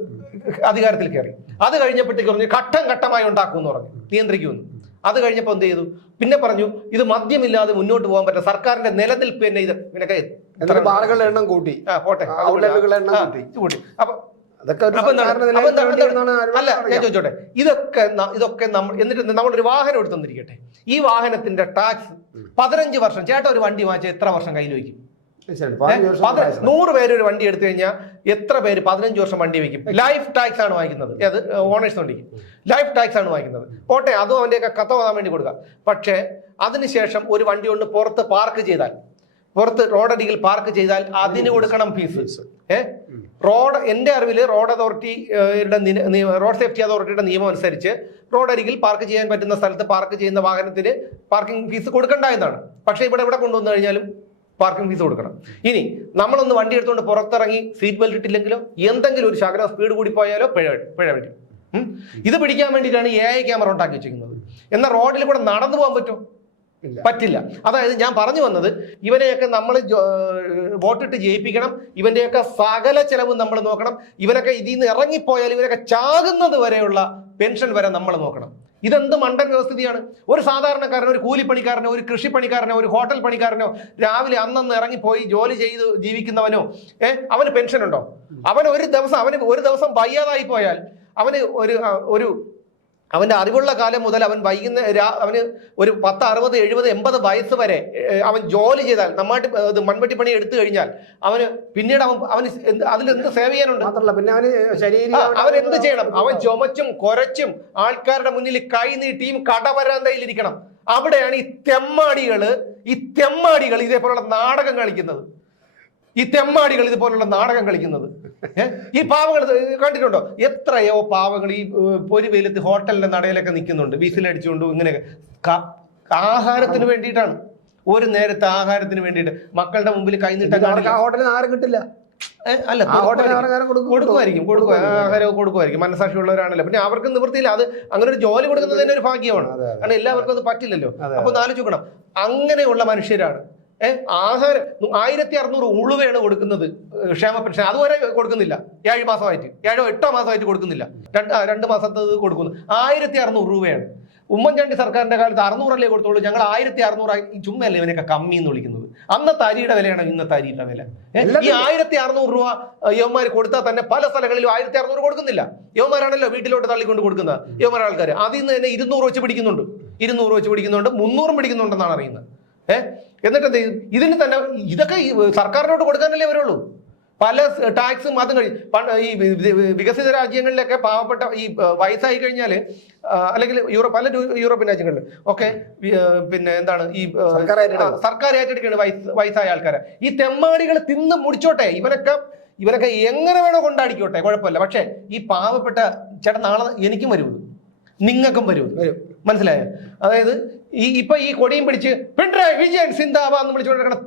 അധികാരത്തിൽ കയറി. അത് കഴിഞ്ഞപ്പോഴത്തേക്ക് പറഞ്ഞു ഘട്ടം ഘട്ടമായി ഉണ്ടാക്കുമെന്ന് പറഞ്ഞു, നിയന്ത്രിക്കുമെന്ന്. അത് കഴിഞ്ഞപ്പോൾ എന്ത് ചെയ്തു? പിന്നെ പറഞ്ഞു ഇത് മദ്യമില്ലാതെ മുന്നോട്ട് പോകാൻ പറ്റില്ല, സർക്കാരിന്റെ നിലനിൽപ്പ് തന്നെ ഇത്. ഇവനൊക്കെ ബാറുകളുടെ എണ്ണം കൂട്ടി, പോട്ടെ കൂട്ടി. അപ്പൊ അല്ല, ഞാൻ ചോദിച്ചോട്ടെ, ഇതൊക്കെ നമ്മൾ എന്നിട്ട് നമ്മളൊരു വാഹനം എടുത്തു തന്നിരിക്കട്ടെ. ഈ വാഹനത്തിന്റെ ടാക്സ് 15 വർഷം. ചേട്ടാ ഒരു വണ്ടി വാങ്ങിച്ചാൽ എത്ര വർഷം കയ്യിൽ വയ്ക്കും? 100 പേര് ഒരു വണ്ടി എടുത്തു കഴിഞ്ഞാൽ എത്ര പേര് 15 വർഷം വണ്ടി വയ്ക്കും? ലൈഫ് ടാക്സ് ആണ് വാങ്ങിക്കുന്നത്. അത് ഓണേഴ്സ് വണ്ടിക്ക് ലൈഫ് ടാക്സ് ആണ് വാങ്ങിക്കുന്നത്. പോട്ടെ, അതും അവന്റെയൊക്കെ കഥ പോകാൻ വേണ്ടി കൊടുക്കുക. പക്ഷേ അതിനുശേഷം ഒരു വണ്ടി കൊണ്ട് പുറത്ത് റോഡരികിൽ പാർക്ക് ചെയ്താൽ അതിന് കൊടുക്കണം ഫീസ്. എന്റെ അറിവിൽ റോഡ് സേഫ്റ്റി അതോറിറ്റിയുടെ നിയമം അനുസരിച്ച് റോഡരികിൽ പാർക്ക് ചെയ്യാൻ പറ്റുന്ന സ്ഥലത്ത് പാർക്ക് ചെയ്യുന്ന വാഹനത്തിന് പാർക്കിംഗ് ഫീസ് കൊടുക്കണ്ട എന്നാണ്. പക്ഷേ ഇവിടെ കൊണ്ടുവന്നു കഴിഞ്ഞാലും പാർക്കിംഗ് ഫീസ് കൊടുക്കണം. ഇനി നമ്മളൊന്ന് വണ്ടി എടുത്തുകൊണ്ട് പുറത്തിറങ്ങി സീറ്റ് ബെൽറ്റ് ഇട്ടില്ലെങ്കിലോ, എന്തെങ്കിലും ഒരു ശകലം സ്പീഡ് കൂടി പോയാലോ പിഴ വരും. ഇത് പിടിക്കാൻ വേണ്ടിയിട്ടാണ് AI ക്യാമറ ഉണ്ടാക്കി വെച്ചിരിക്കുന്നത്. എന്നാൽ റോഡിൽ കൂടെ നടന്നു പോകാൻ പറ്റുമോ? പറ്റില്ല. അതായത് ഞാൻ പറഞ്ഞു വന്നത്, ഇവനെയൊക്കെ നമ്മൾ വോട്ടിട്ട് ജയിപ്പിക്കണം, ഇവന്റെയൊക്കെ സകല ചെലവും നമ്മൾ നോക്കണം, ഇവനൊക്കെ ഇതിൽ നിന്ന് ഇറങ്ങിപ്പോയാൽ ഇവരൊക്കെ ചാകുന്നത് വരെയുള്ള പെൻഷൻ വരെ നമ്മൾ നോക്കണം. ഇതെന്ത് മണ്ടൻ വ്യവസ്ഥിതിയാണ്? ഒരു സാധാരണക്കാരനോ, ഒരു കൂലിപ്പണിക്കാരനോ, ഒരു കൃഷിപ്പണിക്കാരനോ, ഒരു ഹോട്ടൽ പണിക്കാരനോ, രാവിലെ അന്നന്ന് ഇറങ്ങിപ്പോയി ജോലി ചെയ്ത് ജീവിക്കുന്നവനോ അവന് പെൻഷൻ ഉണ്ടോ? അവന് ഒരു ദിവസം വയ്യാതായി പോയാൽ അവന് അവന്റെ അറിവുള്ള കാലം മുതൽ അവൻ അവന് ഒരു 10, 60, 70, 80 വയസ്സ് വരെ അവൻ ജോലി ചെയ്താൽ, മൺവെട്ടി പണി എടുത്തു കഴിഞ്ഞാൽ അവന് പിന്നീട് അവന് അതിലെന്ത് സേവ് ചെയ്യാനുണ്ട്? മാത്രമല്ല പിന്നെ അവൻ എന്ത് ചെയ്യണം? അവൻ ചുമച്ചും കുരച്ചും ആൾക്കാരുടെ മുന്നിൽ കൈ നീട്ടിയും കടവരാന്തയിൽ ഇരിക്കണം. അവിടെയാണ് ഈ തെമ്മാടികൾ ഇതേപോലുള്ള നാടകം കളിക്കുന്നത്. ഈ പാവങ്ങൾ കണ്ടിട്ടുണ്ടോ? എത്രയോ പാവങ്ങൾ ഈ ഒരു വെയിലത്ത് ഹോട്ടലിന്റെ നടയിലൊക്കെ നിൽക്കുന്നുണ്ട്, വിസിലടിച്ചുകൊണ്ട്. ഇങ്ങനെ ആഹാരത്തിന് വേണ്ടിയിട്ടാണ്, ഒരു നേരത്തെ ആഹാരത്തിന് വേണ്ടിയിട്ട് മക്കളുടെ മുമ്പിൽ കൈനീട്ടാൻ. ഹോട്ടലിൽ ആരും കിട്ടില്ല. അല്ല, കൊടുക്കുമായിരിക്കും മനസാക്ഷിയുള്ളവരാണല്ലോ. പിന്നെ അവർക്ക് നിവൃത്തിയില്ല. അത് അങ്ങനെ ഒരു ജോലി കൊടുക്കുന്നത് തന്നെ ഒരു ഭാഗ്യമാണ്. കാരണം എല്ലാവർക്കും അത് പറ്റില്ലല്ലോ. അപ്പൊ ആലോചിക്കണം, അങ്ങനെയുള്ള മനുഷ്യരാണ് ആഹാരം 1600 ഉളുവയാണ് കൊടുക്കുന്നത് ക്ഷേമ പെൻഷൻ. അതുവരെ കൊടുക്കുന്നില്ല. 7 മാസമായിട്ട് 7 8 മാസമായിട്ട് കൊടുക്കുന്നില്ല. 2 മാസത്തത് കൊടുക്കുന്നു. 1600 രൂപയാണ്. ഉമ്മൻചാണ്ടി സർക്കാരിന്റെ കാലത്ത് 600 കൊടുത്തോളൂ. ഞങ്ങൾ 1600 ചുമ്മല്ലേ ഇവനൊക്കെ കമ്മി എന്ന് വിളിക്കുന്നത്. അന്നത്തെ അരിയുടെ വിലയാണ് ഇന്നത്തെ അരിയുടെ വില. ഈ 1600 രൂപ യവന്മാർ കൊടുത്താൽ തന്നെ പല സ്ഥലങ്ങളിലും 1600 കൊടുക്കുന്നില്ല. യവന്മാരാണല്ലോ വീട്ടിലോട്ട് തള്ളിക്കൊണ്ട് കൊടുക്കുന്നത്. യവന്മാർ ആൾക്കാർ അതിൽ നിന്ന് തന്നെ 200 വെച്ച് പിടിക്കുന്നുണ്ട്, 300 പിടിക്കുന്നുണ്ടെന്നാണ് അറിയുന്നത്. എന്നിട്ട് എന്ത് ചെയ്യും? ഇതിന് തന്നെ ഇതൊക്കെ സർക്കാരിനോട്ട് കൊടുക്കാനല്ലേ വരുള്ളൂ. പല ടാക്സും അതും ഈ വികസിത രാജ്യങ്ങളിലൊക്കെ പാവപ്പെട്ട ഈ വയസ്സായി കഴിഞ്ഞാൽ, അല്ലെങ്കിൽ പല യൂറോപ്യൻ രാജ്യങ്ങളിൽ ഒക്കെ പിന്നെ എന്താണ് ഈ സർക്കാർ ഏറ്റെടുക്കുകയാണ് വയസ്സായ ആൾക്കാരെ. ഈ തെമ്മാടികൾ തിന്ന് മുടിച്ചോട്ടെ, ഇവരൊക്കെ എങ്ങനെ വേണോ കൊണ്ടാടിക്കോട്ടെ, കുഴപ്പമില്ല. പക്ഷെ ഈ പാവപ്പെട്ട ചേട്ടൻ നാളെ എനിക്കും വരും, നിങ്ങൾക്കും വരും. മനസ്സിലായോ? അതായത് ഇപ്പൊ ഈ കൊടിയും പിടിച്ച് പിണറായി വിജയൻ സിന്ദാബാദ് എന്ന് വിളിച്ചുകൊണ്ടിരിക്കുന്ന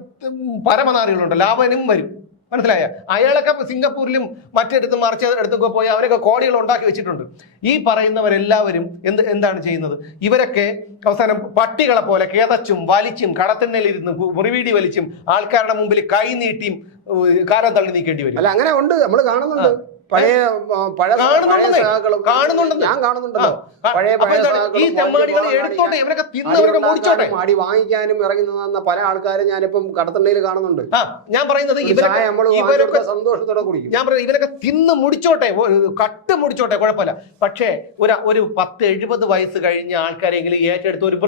പരമനാറികളുണ്ടല്ലോ, അവനും വരും. മനസ്സിലായ? അയാളൊക്കെ സിംഗപ്പൂരിലും മറ്റെടുത്തും മറിച്ചെടുത്തൊക്കെ പോയി അവരൊക്കെ കോടികൾ ഉണ്ടാക്കി വെച്ചിട്ടുണ്ട്. ഈ പറയുന്നവരെല്ലാവരും എന്താണ് ചെയ്യുന്നത്? ഇവരൊക്കെ അവസാനം പട്ടികളെ പോലെ കേതച്ചും വലിച്ചും കടത്തിണ്ണയിലിരുന്ന് മുറിവീടി വലിച്ചും ആൾക്കാരുടെ മുമ്പിൽ കൈ നീട്ടിയും കാലം തള്ളി നീക്കേണ്ടി വരും. അല്ല, അങ്ങനെ ഉണ്ട്, നമ്മൾ കാണുന്നുണ്ട്. അടി വാങ്ങിക്കാനും ഇറങ്ങി നിന്ന പല ആൾക്കാരും ഞാനിപ്പം കടത്തണ്ടയിൽ കാണുന്നുണ്ട്. ഞാൻ പറയുന്നത് സന്തോഷത്തോടെ കുടിക്കും. ഞാൻ പറയുന്നത് ഇവരൊക്കെ തിന്ന് മുടിച്ചോട്ടെ, കട്ട് മുടിച്ചോട്ടെ, കുഴപ്പമില്ല. പക്ഷേ ഒരു 10-70 വയസ്സ് കഴിഞ്ഞ ആൾക്കാരെങ്കിലും ഏറ്റെടുത്ത ഒരു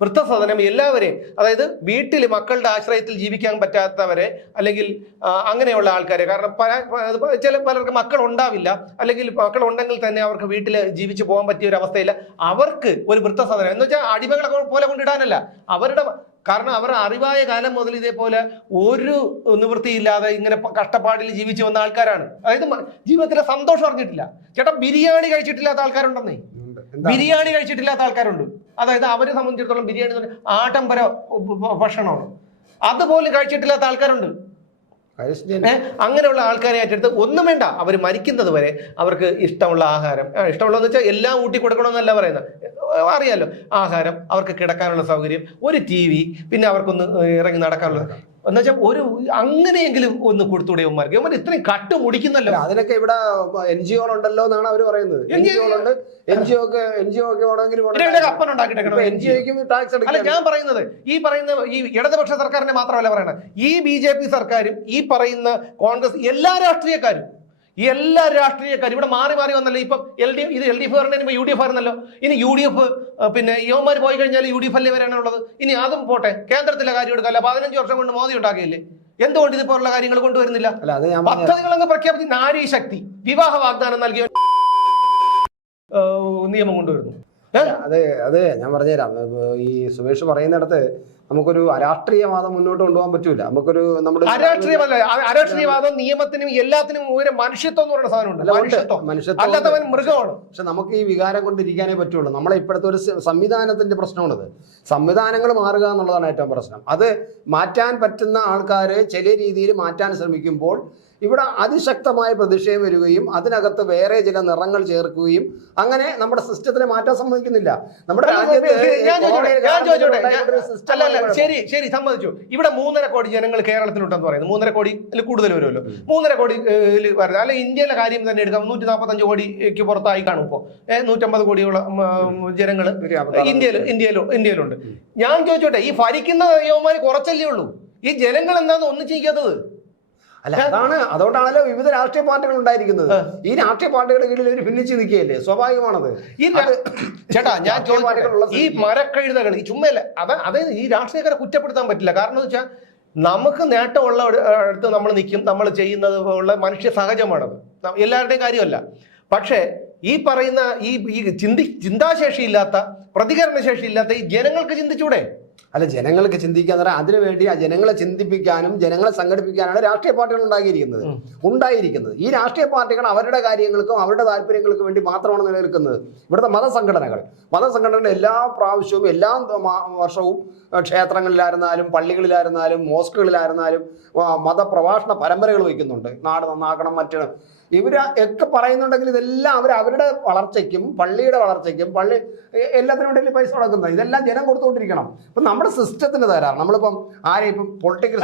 വൃദ്ധസദനം എല്ലാവരെയും, അതായത് വീട്ടിൽ മക്കളുടെ ആശ്രയത്തിൽ ജീവിക്കാൻ പറ്റാത്തവരെ, അല്ലെങ്കിൽ അങ്ങനെയുള്ള ആൾക്കാരെ, കാരണം പലർക്ക് മക്കൾ ഉണ്ടാവില്ല, അല്ലെങ്കിൽ മക്കൾ ഉണ്ടെങ്കിൽ തന്നെ അവർക്ക് വീട്ടിൽ ജീവിച്ചു പോകാൻ പറ്റിയ ഒരു അവസ്ഥയില്ല. അവർക്ക് ഒരു വൃദ്ധസദനം എന്ന് വെച്ചാൽ അടിമകളെ പോലെ കൊണ്ടിടാനല്ല, കാരണം അവർ അറിവായ കാലം മുതൽ ഇതേപോലെ ഒരു നിവൃത്തിയില്ലാതെ ഇങ്ങനെ കഷ്ടപ്പാടിൽ ജീവിച്ചു വന്ന ആൾക്കാരാണ്. അതായത് ജീവിതത്തിലെ സന്തോഷം അറിഞ്ഞിട്ടില്ല. ചേട്ടാ, ബിരിയാണി കഴിച്ചിട്ടില്ലാത്ത ആൾക്കാരുണ്ടെന്നേ, ബിരിയാണി കഴിച്ചിട്ടില്ലാത്ത ആൾക്കാരുണ്ട്. അതായത് അവരെ സംബന്ധിച്ചിടത്തോളം ബിരിയാണി ആഡംബര ഭക്ഷണമാണ്, അതുപോലും കഴിച്ചിട്ടില്ലാത്ത ആൾക്കാരുണ്ട്. അങ്ങനെയുള്ള ആൾക്കാരെ ഏറ്റെടുത്ത് ഒന്നും വേണ്ട, അവർ മരിക്കുന്നത് വരെ അവർക്ക് ഇഷ്ടമുള്ള ആഹാരം, ഇഷ്ടമുള്ളതെന്ന് വെച്ചാൽ എല്ലാം ഊട്ടി കൊടുക്കണമെന്നല്ല പറയുന്നത്, അറിയാലോ, ആഹാരം, അവർക്ക് കിടക്കാനുള്ള സൗകര്യം, ഒരു TV, പിന്നെ അവർക്കൊന്ന് ഇറങ്ങി നടക്കാനുള്ള എന്ന് വെച്ചാൽ അങ്ങനെയെങ്കിലും ഒന്ന് കൊടുത്തൂടെ ഉമ്മാർക്ക്? ഇവന്മാർ ഇത്രയും കട്ട് മുടിക്കുന്നല്ലോ. അതിനൊക്കെ ഇവിടെ NGO ഉണ്ടല്ലോ എന്നാണ് അവർ പറയുന്നത്. ഞാൻ പറയുന്നത് ഈ ഇടതുപക്ഷ സർക്കാരിനെ മാത്രമല്ല പറയുന്നത്, ഈ BJP സർക്കാരും ഈ പറയുന്ന കോൺഗ്രസ് എല്ലാ രാഷ്ട്രീയക്കാരും ഇവിടെ മാറി വന്നല്ലോ. ഇപ്പം LDF പറഞ്ഞ UDF ആയിരുന്നല്ലോ. ഇനി UDF പിന്നെ യുവമാർ പോയി കഴിഞ്ഞാൽ UDF അല്ലേ വരാനുള്ളത്. ഇനി അതും പോട്ടെ, കേന്ദ്രത്തിലെ കാര്യം എടുക്കല്ല. 15 വർഷം കൊണ്ട് മോദി ഉണ്ടാക്കിയില്ലേ? എന്തുകൊണ്ട് ഇതുപോലുള്ള കാര്യങ്ങൾ കൊണ്ടുവരുന്നില്ല? പദ്ധതികളങ്ങ് പ്രഖ്യാപിച്ച് നാരീ ശക്തി, വിവാഹ വാഗ്ദാനം നൽകിയ നിയമം കൊണ്ടുവരുന്നു. അത് ഞാൻ പറഞ്ഞുതരാം. ഈ സുമേഷ് പറയുന്നിടത്ത് നമുക്കൊരു അരാഷ്ട്രീയവാദം മുന്നോട്ട് കൊണ്ടുപോകാൻ പറ്റൂല. നമുക്കൊരു നമ്മുടെ അരാഷ്ട്രീയവാദം നിയമത്തിനും എല്ലാത്തിനും ഒരു മനുഷ്യത്വം എന്ന് പറയുന്ന സാധനമുണ്ട്. മനുഷ്യത്വം അല്ലാത്തവൻ മൃഗമാണ്. പക്ഷെ നമുക്ക് ഈ വികാരം കൊണ്ടിരിക്കാനേ പറ്റുള്ളൂ. നമ്മളെ ഇപ്പോഴത്തെ ഒരു സംവിധാനത്തിന്റെ പ്രശ്നമാണിത്. സംവിധാനങ്ങൾ മാറുക എന്നുള്ളതാണ് ഏറ്റവും പ്രശ്നം. അത് മാറ്റാൻ പറ്റുന്ന ആൾക്കാർ ചില രീതിയിൽ മാറ്റാൻ ശ്രമിക്കുമ്പോൾ ഇവിടെ അതിശക്തമായ പ്രതിഷേധം വരികയും അതിനകത്ത് വേറെ ചില നിറങ്ങൾ ചേർക്കുകയും അങ്ങനെ നമ്മുടെ സിസ്റ്റത്തിനെ മാറ്റാൻ സമ്മതിക്കുന്നില്ല. നമ്മുടെ ശരി സമ്മതിച്ചു. ഇവിടെ 3.5 കോടി ജനങ്ങൾ കേരളത്തിലുണ്ടെന്ന് പറയുന്നത്. 3.5 കോടി കൂടുതൽ വരുമല്ലോ. 3.5 കോടി വരുന്നത് അല്ലെ ഇന്ത്യയിലെ കാര്യം തന്നെ എടുക്കാം. 145 കോടിക്ക് പുറത്തായി കാണും ഇപ്പോൾ. 150 കോടിയുള്ള ജനങ്ങൾ ഇന്ത്യയിലുണ്ട്. ഞാൻ ചോദിച്ചോട്ടെ, ഈ ഭരിക്കുന്ന യുവമാര് കുറച്ചല്ലേ ഉള്ളൂ? ഈ ജനങ്ങൾ എന്താന്ന് ഒന്നും ചെയ്യാത്തത്? അല്ല, അതുകൊണ്ടാണല്ലോ വിവിധ രാഷ്ട്രീയ പാർട്ടികൾ ഉണ്ടായിരിക്കുന്നത്. ഈ രാഷ്ട്രീയ പാർട്ടികളുടെ കീഴിൽ ഇവർ ഭിന്നിച്ച് നിൽക്കുകയല്ലേ, സ്വാഭാവികമാണത്. ചേട്ടാ ഞാൻ ചോദിച്ചിട്ടുള്ള ഈ മരക്കഴുതകൾ ഈ ചുമ്മല്ല അത് ഈ രാഷ്ട്രീയക്കാരെ കുറ്റപ്പെടുത്താൻ പറ്റില്ല. കാരണം എന്ന് വെച്ചാൽ നമുക്ക് നേട്ടമുള്ള അടുത്ത് നമ്മൾ നിൽക്കും, നമ്മൾ ചെയ്യുന്നത് ഉള്ള മനുഷ്യ സഹജമാണത്, എല്ലാവരുടെയും കാര്യമല്ല. പക്ഷേ ഈ പറയുന്ന ഈ ചിന്താശേഷിയില്ലാത്ത, പ്രതികരണശേഷിയില്ലാത്ത ഈ ജനങ്ങൾക്ക് ചിന്തിച്ചൂടെ? അല്ല, ജനങ്ങൾക്ക് ചിന്തിക്കാൻ അതിനുവേണ്ടി ആ ജനങ്ങളെ ചിന്തിപ്പിക്കാനും ജനങ്ങളെ സംഘടിപ്പിക്കാനാണ് രാഷ്ട്രീയ പാർട്ടികൾ ഉണ്ടായിരിക്കുന്നത്. ഈ രാഷ്ട്രീയ പാർട്ടികൾ അവരുടെ കാര്യങ്ങൾക്കും അവരുടെ താല്പര്യങ്ങൾക്കും വേണ്ടി മാത്രമാണ് നിലനിൽക്കുന്നത്. ഇവിടുത്തെ മതസംഘടനകൾ എല്ലാ പ്രാവശ്യവും എല്ലാ വർഷവും ക്ഷേത്രങ്ങളിലായിരുന്നാലും പള്ളികളിലായിരുന്നാലും മോസ്കുകളിലായിരുന്നാലും മതപ്രഭാഷണ പരമ്പരകൾ വയ്ക്കുന്നുണ്ട്. നാട് നന്നാക്കണം, മറ്റ് ഇവരൊക്കെ പറയുന്നുണ്ടെങ്കിൽ ഇതെല്ലാം അവരുടെ വളർച്ചയ്ക്കും പള്ളിയുടെ വളർച്ചയ്ക്കും എല്ലാത്തിനും വേണ്ടി പൈസ മുടക്കുന്നത്. ഇതെല്ലാം ജനം കൊടുത്തുകൊണ്ടിരിക്കണം. ഇപ്പം നമ്മുടെ സിസ്റ്റത്തിന് തരാം. നമ്മളിപ്പം ആരെയും ഇപ്പം പൊളിറ്റിക്കൽ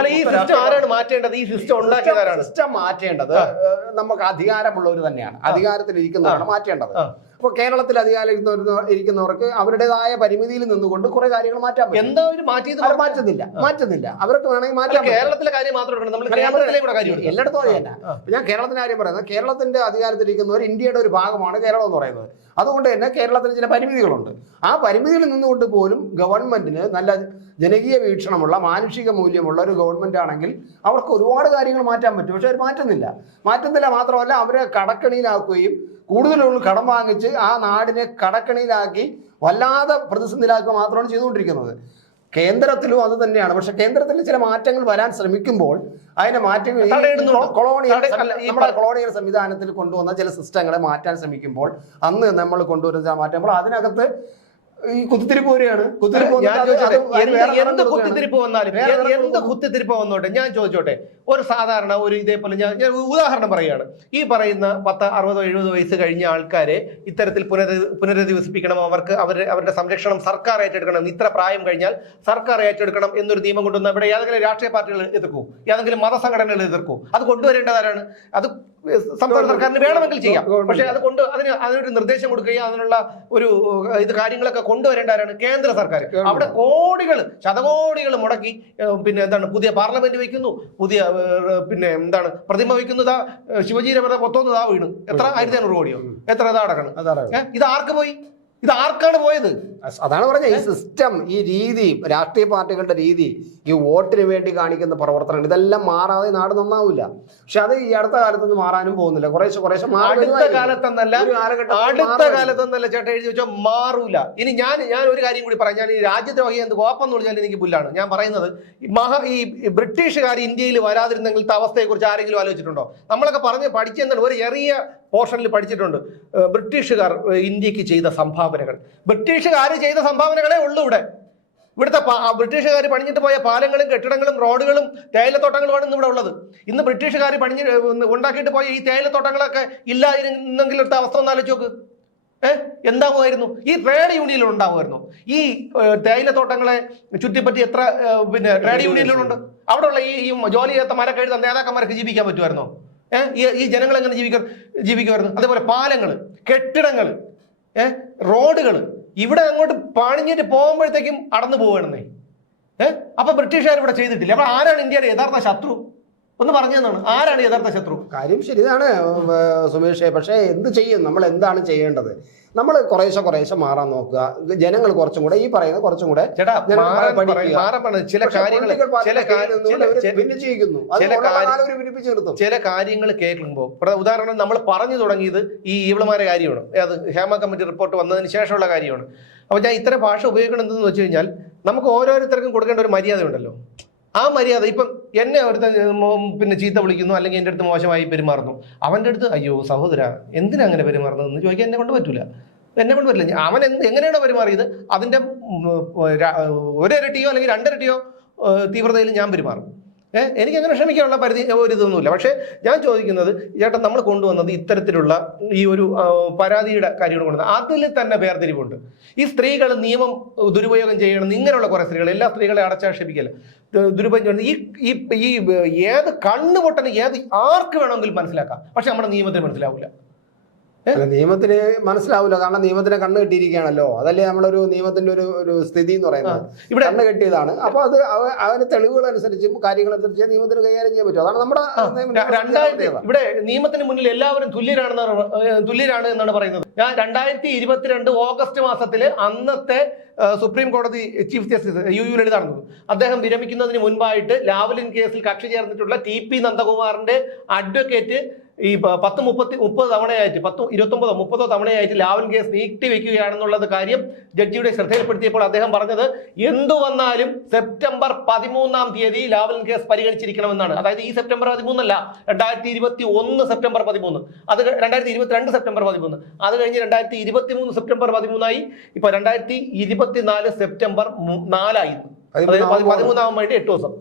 സിസ്റ്റം മാറ്റേണ്ടത് നമുക്ക് അധികാരമുള്ളവർ തന്നെയാണ്. അധികാരത്തിലിരിക്കുന്നവരാണ് മാറ്റേണ്ടത്. അപ്പോൾ കേരളത്തിൽ അധികാരം ഇരിക്കുന്നവർക്ക് അവരുടേതായ പരിമിതിയിൽ നിന്നുകൊണ്ട് കുറെ കാര്യങ്ങൾ മാറ്റാൻ പറ്റും. എന്താ മാറ്റുന്നില്ല. അവർക്ക് വേണമെങ്കിൽ മാറ്റാം. കേരളത്തിലെ കാര്യം മാത്രമേ എല്ലായിടത്തും അറിയാൻ. ഞാൻ കേരളത്തിന്റെ കാര്യം പറയുന്നത്, കേരളത്തിന്റെ അധികാരത്തിലിരിക്കുന്നവർ ഇന്ത്യയുടെ ഒരു ഭാഗമാണ് കേരളം എന്ന് പറയുന്നത്. അതുകൊണ്ട് തന്നെ കേരളത്തിന് ചില പരിമിതികളുണ്ട്. ആ പരിമിതികളിൽ നിന്നുകൊണ്ട് പോലും ഗവൺമെന്റിന് നല്ല ജനകീയ വീക്ഷണമുള്ള മാനുഷിക മൂല്യമുള്ള ഒരു ഗവൺമെന്റ് ആണെങ്കിൽ അവർക്ക് ഒരുപാട് കാര്യങ്ങൾ മാറ്റാൻ പറ്റും. പക്ഷെ അവർ മാറ്റുന്നില്ല. മാത്രമല്ല അവരെ കടക്കണിയിലാക്കുകയും കൂടുതലുള്ള കടം വാങ്ങിച്ച് ആ നാടിനെ കടക്കണിയിലാക്കി വല്ലാതെ പ്രതിസന്ധിയിലാക്കുക മാത്രമാണ് ചെയ്തുകൊണ്ടിരിക്കുന്നത്. കേന്ദ്രത്തിലും അത് തന്നെയാണ്. പക്ഷെ കേന്ദ്രത്തിൽ ചില മാറ്റങ്ങൾ വരാൻ ശ്രമിക്കുമ്പോൾ അതിനെ കൊളോണിയൽ സംവിധാനത്തിൽ കൊണ്ടുവന്ന ചില സിസ്റ്റങ്ങളെ മാറ്റാൻ ശ്രമിക്കുമ്പോൾ അന്ന് നമ്മൾ കൊണ്ടുവരുന്ന മാറ്റങ്ങൾ അതിനകത്ത് ഈ കുത്തിത്തിരിപ്പ് വരികയാണ്. എന്ത് കുത്തിത്തിരിപ്പ് വന്നോട്ടെ, ഞാൻ ചോദിച്ചോട്ടെ, ഒരു സാധാരണ ഒരു ഇതേപോലെ ഞാൻ ഉദാഹരണം പറയുകയാണ്. ഈ പറയുന്ന 10, 60, 70 വയസ്സ് കഴിഞ്ഞ ആൾക്കാരെ ഇത്തരത്തിൽ പുനരധിവസിപ്പിക്കണം, അവരുടെ സംരക്ഷണം സർക്കാർ ഏറ്റെടുക്കണം, ഇത്ര പ്രായം കഴിഞ്ഞാൽ സർക്കാർ ഏറ്റെടുക്കണം എന്നൊരു നിയമം കൊണ്ടുവന്ന ഇവിടെ ഏതെങ്കിലും രാഷ്ട്രീയ പാർട്ടികൾ എതിർക്കൂ, ഏതെങ്കിലും മതസംഘടനകൾ എതിർക്കൂ? അത് കൊണ്ടുവരേണ്ടതാരാണ്? അത് സംസ്ഥാന സർക്കാരിന് വേണമെങ്കിൽ ചെയ്യാം. പക്ഷെ അതിനൊരു നിർദ്ദേശം കൊടുക്കുകയും അതിനുള്ള ഒരു കാര്യങ്ങളൊക്കെ കൊണ്ടുവരേണ്ടവരാണ് കേന്ദ്ര സർക്കാർ. അവിടെ ശതകോടികൾ മുടക്കി പുതിയ പാർലമെന്റ് വയ്ക്കുന്നു, പുതിയ പ്രതിമ വയ്ക്കുന്നതാ, ശിവജീരവരുടെ മൊത്തം വീണ് എത്ര 1500 കോടിയോ എത്ര അടക്കണം. ഇത് ആർക്ക് പോയി? ഇത് ആർക്കാണ് പോയത്? അതാണ് പറഞ്ഞത്, ഈ സിസ്റ്റം, ഈ രീതി, രാഷ്ട്രീയ പാർട്ടികളുടെ രീതി, ഈ വോട്ടിന് വേണ്ടി കാണിക്കുന്ന പ്രവർത്തനങ്ങൾ, ഇതെല്ലാം മാറാതെ നാട് നന്നാവില്ല. പക്ഷെ അത് ഈ അടുത്ത കാലത്തൊന്നും മാറാനും പോകുന്നില്ല. കുറേശ്ശെ അടുത്ത കാലത്തൊന്നല്ല ചേട്ടാ എഴുതി വെച്ചാൽ മാറൂല. ഇനി ഞാൻ ഒരു കാര്യം കൂടി പറയാം. ഞാൻ ഈ രാജ്യദ്രോഹി എന്ത് കോപ്പം എന്ന് പറഞ്ഞാൽ എനിക്ക് പുല്ലാണ്. ഞാൻ പറയുന്നത് ഈ ബ്രിട്ടീഷുകാർ ഇന്ത്യയിൽ വരാതിരുന്നെങ്കിലത്തെ അവസ്ഥയെക്കുറിച്ച് ആരെങ്കിലും ആലോചിച്ചിട്ടുണ്ടോ? നമ്മളൊക്കെ പഠിച്ചെന്താണ് ഒരു ചെറിയ പോർഷനിൽ പഠിച്ചിട്ടുണ്ട്. ബ്രിട്ടീഷുകാർ ഇന്ത്യക്ക് ചെയ്ത സംഭാവനകൾ, ബ്രിട്ടീഷുകാർ ചെയ്ത സംഭാവനകളെ ഉള്ളൂ ഇവിടുത്തെ ബ്രിട്ടീഷുകാർ പണിഞ്ഞിട്ട് പോയ പാലങ്ങളും കെട്ടിടങ്ങളും റോഡുകളും തേയിലത്തോട്ടങ്ങളുമാണ് ഇന്ന് ഇവിടെ ഉള്ളത്. ഇന്ന് ബ്രിട്ടീഷുകാർ ഉണ്ടാക്കിയിട്ട് പോയ ഈ തേയിലത്തോട്ടങ്ങളൊക്കെ ഇല്ലായിരുന്നെങ്കിലത്തെ അവസ്ഥ ഒന്ന് ആലോചിച്ച് നോക്ക്. എന്താകുമായിരുന്നു? ഈ ട്രേഡ് യൂണിയനുകൾ ഉണ്ടാകുമായിരുന്നു. ഈ തേയിലത്തോട്ടങ്ങളെ ചുറ്റിപ്പറ്റി എത്ര ട്രേഡ് യൂണിയനുകളുണ്ട്? അവിടെയുള്ള ഈ ജോലി ചെയ്യാത്ത മരക്കഴുത നേതാക്കന്മാർക്ക് ജീവിക്കാൻ പറ്റുമായിരുന്നോ? ഈ ജനങ്ങൾ എങ്ങനെ ജീവിക്കുമായിരുന്നു? അതേപോലെ പാലങ്ങൾ, കെട്ടിടങ്ങൾ, റോഡുകൾ ഇവിടെ അങ്ങോട്ട് പണിഞ്ഞിട്ട് പോകുമ്പോഴത്തേക്കും അടന്നു പോവുകയാണെന്നേ. അപ്പൊ ബ്രിട്ടീഷുകാർ ഇവിടെ ചെയ്തിട്ടില്ല. അപ്പൊ ആരാണ് ഇന്ത്യയുടെ യഥാർത്ഥ ശത്രു? ഒന്ന് പറഞ്ഞു തന്നാണ്, ആരാണ് യഥാർത്ഥ ശത്രു? കാര്യം ശരിയാണ് സുമേഷേ. പക്ഷേ എന്ത് ചെയ്യും? നമ്മൾ എന്താണ് ചെയ്യേണ്ടത്? നമ്മൾ കുറേശ്ശെ മാറാൻ നോക്കുക. ജനങ്ങൾ കുറച്ചും കൂടെ ഈ പറയുന്ന കുറച്ചും കൂടെ ചില കാര്യങ്ങൾ കേൾക്കുമ്പോൾ, ഉദാഹരണം നമ്മൾ പറഞ്ഞു തുടങ്ങിയത് ഈ ഇവളുമാരെ കാര്യമാണ്, അത് ഹേമ കമ്മിറ്റി റിപ്പോർട്ട് വന്നതിന് ശേഷമുള്ള കാര്യമാണ്. അപ്പോൾ ഞാൻ ഇത്തരം ഭാഷ ഉപയോഗിക്കണം എന്തെന്ന് വെച്ച് കഴിഞ്ഞാൽ, നമുക്ക് ഓരോരുത്തർക്കും കൊടുക്കേണ്ട ഒരു മര്യാദ ഉണ്ടല്ലോ. ആ മര്യാദ ഇപ്പം എന്നെ ഒരുത്തൻ പിന്നെ ചീത്ത വിളിക്കുന്നു, അല്ലെങ്കിൽ എൻ്റെ അടുത്ത് മോശമായി പെരുമാറുന്നു, അവൻ്റെ അടുത്ത് അയ്യോ സഹോദര എന്തിനാ അങ്ങനെ പെരുമാറുന്നതെന്ന് ചോദിക്കാൻ എന്നെ കൊണ്ട് പറ്റില്ല. അവൻ എങ്ങനെയാണോ പെരുമാറിയത് അതിൻ്റെ ഒരിരട്ടിയോ അല്ലെങ്കിൽ രണ്ടിരട്ടിയോ തീവ്രതയിൽ ഞാൻ പെരുമാറും. എനിക്ക് അങ്ങനെ ക്ഷമിക്കാനുള്ള പരിധി ഒരു ഇതൊന്നുമില്ല. പക്ഷേ ഞാൻ ചോദിക്കുന്നത്, ചേട്ടൻ നമ്മൾ കൊണ്ടുവന്നത് ഇത്തരത്തിലുള്ള ഈ ഒരു പരാതിയുടെ കാര്യമാണ് കൊണ്ടുവന്നത്, അതിൽ തന്നെ വേർതിരിവുണ്ട്. ഈ സ്ത്രീകൾ നിയമം ദുരുപയോഗം ചെയ്യണം, ഇങ്ങനെയുള്ള കുറേ സ്ത്രീകൾ, എല്ലാ സ്ത്രീകളെ അടച്ചാക്ഷേപിക്കല്ല, ദുരുപയോഗം ചെയ്യണം. ഈ ഏത് കണ്ണുപൊട്ടന് ആർക്ക് വേണമെങ്കിലും മനസ്സിലാക്കാം, പക്ഷെ നമ്മുടെ നിയമത്തിന് മനസ്സിലാവില്ല. നിയമത്തിന് മനസ്സിലാവില്ല, കാരണം നിയമത്തിനെ കണ്ണ് കെട്ടിയിരിക്കുകയാണല്ലോ. അതല്ലേ നമ്മളൊരു നിയമത്തിന്റെ ഒരു സ്ഥിതി എന്ന് പറയുന്നത്. ഇവിടെ കണ്ണ് കെട്ടിയതാണ്. അപ്പൊ അത് അവന് തെളിവുകൾ അനുസരിച്ചും കാര്യങ്ങളനുസരിച്ച് നിയമത്തിന് കൈകാര്യം ചെയ്യാൻ പറ്റും. അതാണ് നമ്മുടെ ഇവിടെ നിയമത്തിന് മുന്നിൽ എല്ലാവരും തുല്യരാണ് എന്നാണ് പറയുന്നത്. ഞാൻ 2022 ഓഗസ്റ്റ് മാസത്തില് അന്നത്തെ സുപ്രീം കോടതി ചീഫ് ജസ്റ്റിസ് UU ലളിത അദ്ദേഹം വിരമിക്കുന്നതിന് മുൻപായിട്ട് ലാവ്ലിൻ കേസിൽ കക്ഷി ചേർന്നിട്ടുള്ള TP നന്ദകുമാറിന്റെ അഡ്വക്കേറ്റ് ഈ 30 തവണയായിട്ട് 29 തവണയായിട്ട് ലാവ്ലിൻ കേസ് നീട്ടി വെക്കുകയാണെന്നുള്ളത് കാര്യം ജഡ്ജിയുടെ ശ്രദ്ധയിൽപ്പെടുത്തിയപ്പോൾ അദ്ദേഹം പറഞ്ഞത് എന്തു വന്നാലും സെപ്റ്റംബർ 13-ാം തീയതി ലാവ്ലിൻ കേസ് പരിഗണിച്ചിരിക്കണമെന്നാണ്. അതായത് ഈ സെപ്റ്റംബർ 13 അല്ല, 2021 സെപ്റ്റംബർ 13, അത് 2022 സെപ്റ്റംബർ 13, അത് കഴിഞ്ഞ് 2023 സെപ്റ്റംബർ 13ആയി, ഇപ്പൊ 2024 സെപ്റ്റംബർ 4ആയി. അതായത് 13-ആവുമായിട്ട് 8 ദിവസം.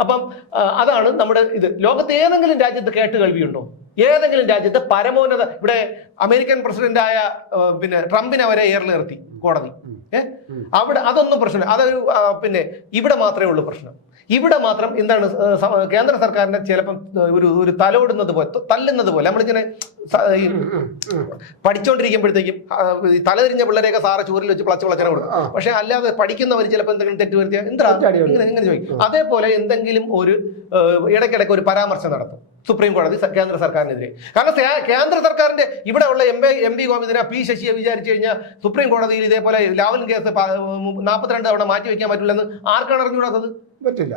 അപ്പം അതാണ് നമ്മുടെ ഇത്. ലോകത്ത് ഏതെങ്കിലും രാജ്യത്ത് കേട്ട് കേൾവിയുണ്ടോ? ഏതെങ്കിലും രാജ്യത്ത് പരമോന്നത, ഇവിടെ അമേരിക്കൻ പ്രസിഡന്റായ പിന്നെ ട്രംപിനെ വരെ എയറിൽ നിർത്തി കോടതി. അവിടെ അതൊന്നും പ്രശ്നമില്ല. അതൊരു പിന്നെ ഇവിടെ മാത്രമേ ഉള്ളൂ പ്രശ്നം. ഇവിടെ മാത്രം എന്താണ് കേന്ദ്ര സർക്കാരിനെ ചിലപ്പം ഒരു തലോടുന്നത് പോലെ, തല്ലുന്നത് പോലെ, നമ്മളിങ്ങനെ പഠിച്ചുകൊണ്ടിരിക്കുമ്പോഴത്തേക്കും തലതിരിഞ്ഞ പിള്ളേരെയൊക്കെ സാറ് ചൂരിൽ വെച്ച് പ്ലച്ചന കൊടുക്കും. പക്ഷെ അല്ലാതെ പഠിക്കുന്നവർ ചിലപ്പോൾ എന്തെങ്കിലും തെറ്റ് വരുത്തിയാൽ ഇങ്ങനെ ചോദിക്കും. അതേപോലെ എന്തെങ്കിലും ഒരു ഇടയ്ക്കിടയ്ക്ക് ഒരു പരാമർശം നടത്തും സുപ്രീം കോടതി കേന്ദ്ര സർക്കാരിനെതിരെ. കാരണം കേന്ദ്ര സർക്കാരിന്റെ ഇവിടെ ഉള്ള MP ഗോവിന്ദനെ P ശശിയെ വിചാരിച്ചു കഴിഞ്ഞാൽ സുപ്രീം കോടതിയിൽ ഇതേപോലെ ലാവ്ലിൻ കേസ് 42 തവണ മാറ്റി വെക്കാൻ പറ്റില്ലെന്ന് ആർക്കാണ് അറിഞ്ഞുകൂടാത്തത്? പറ്റില്ല.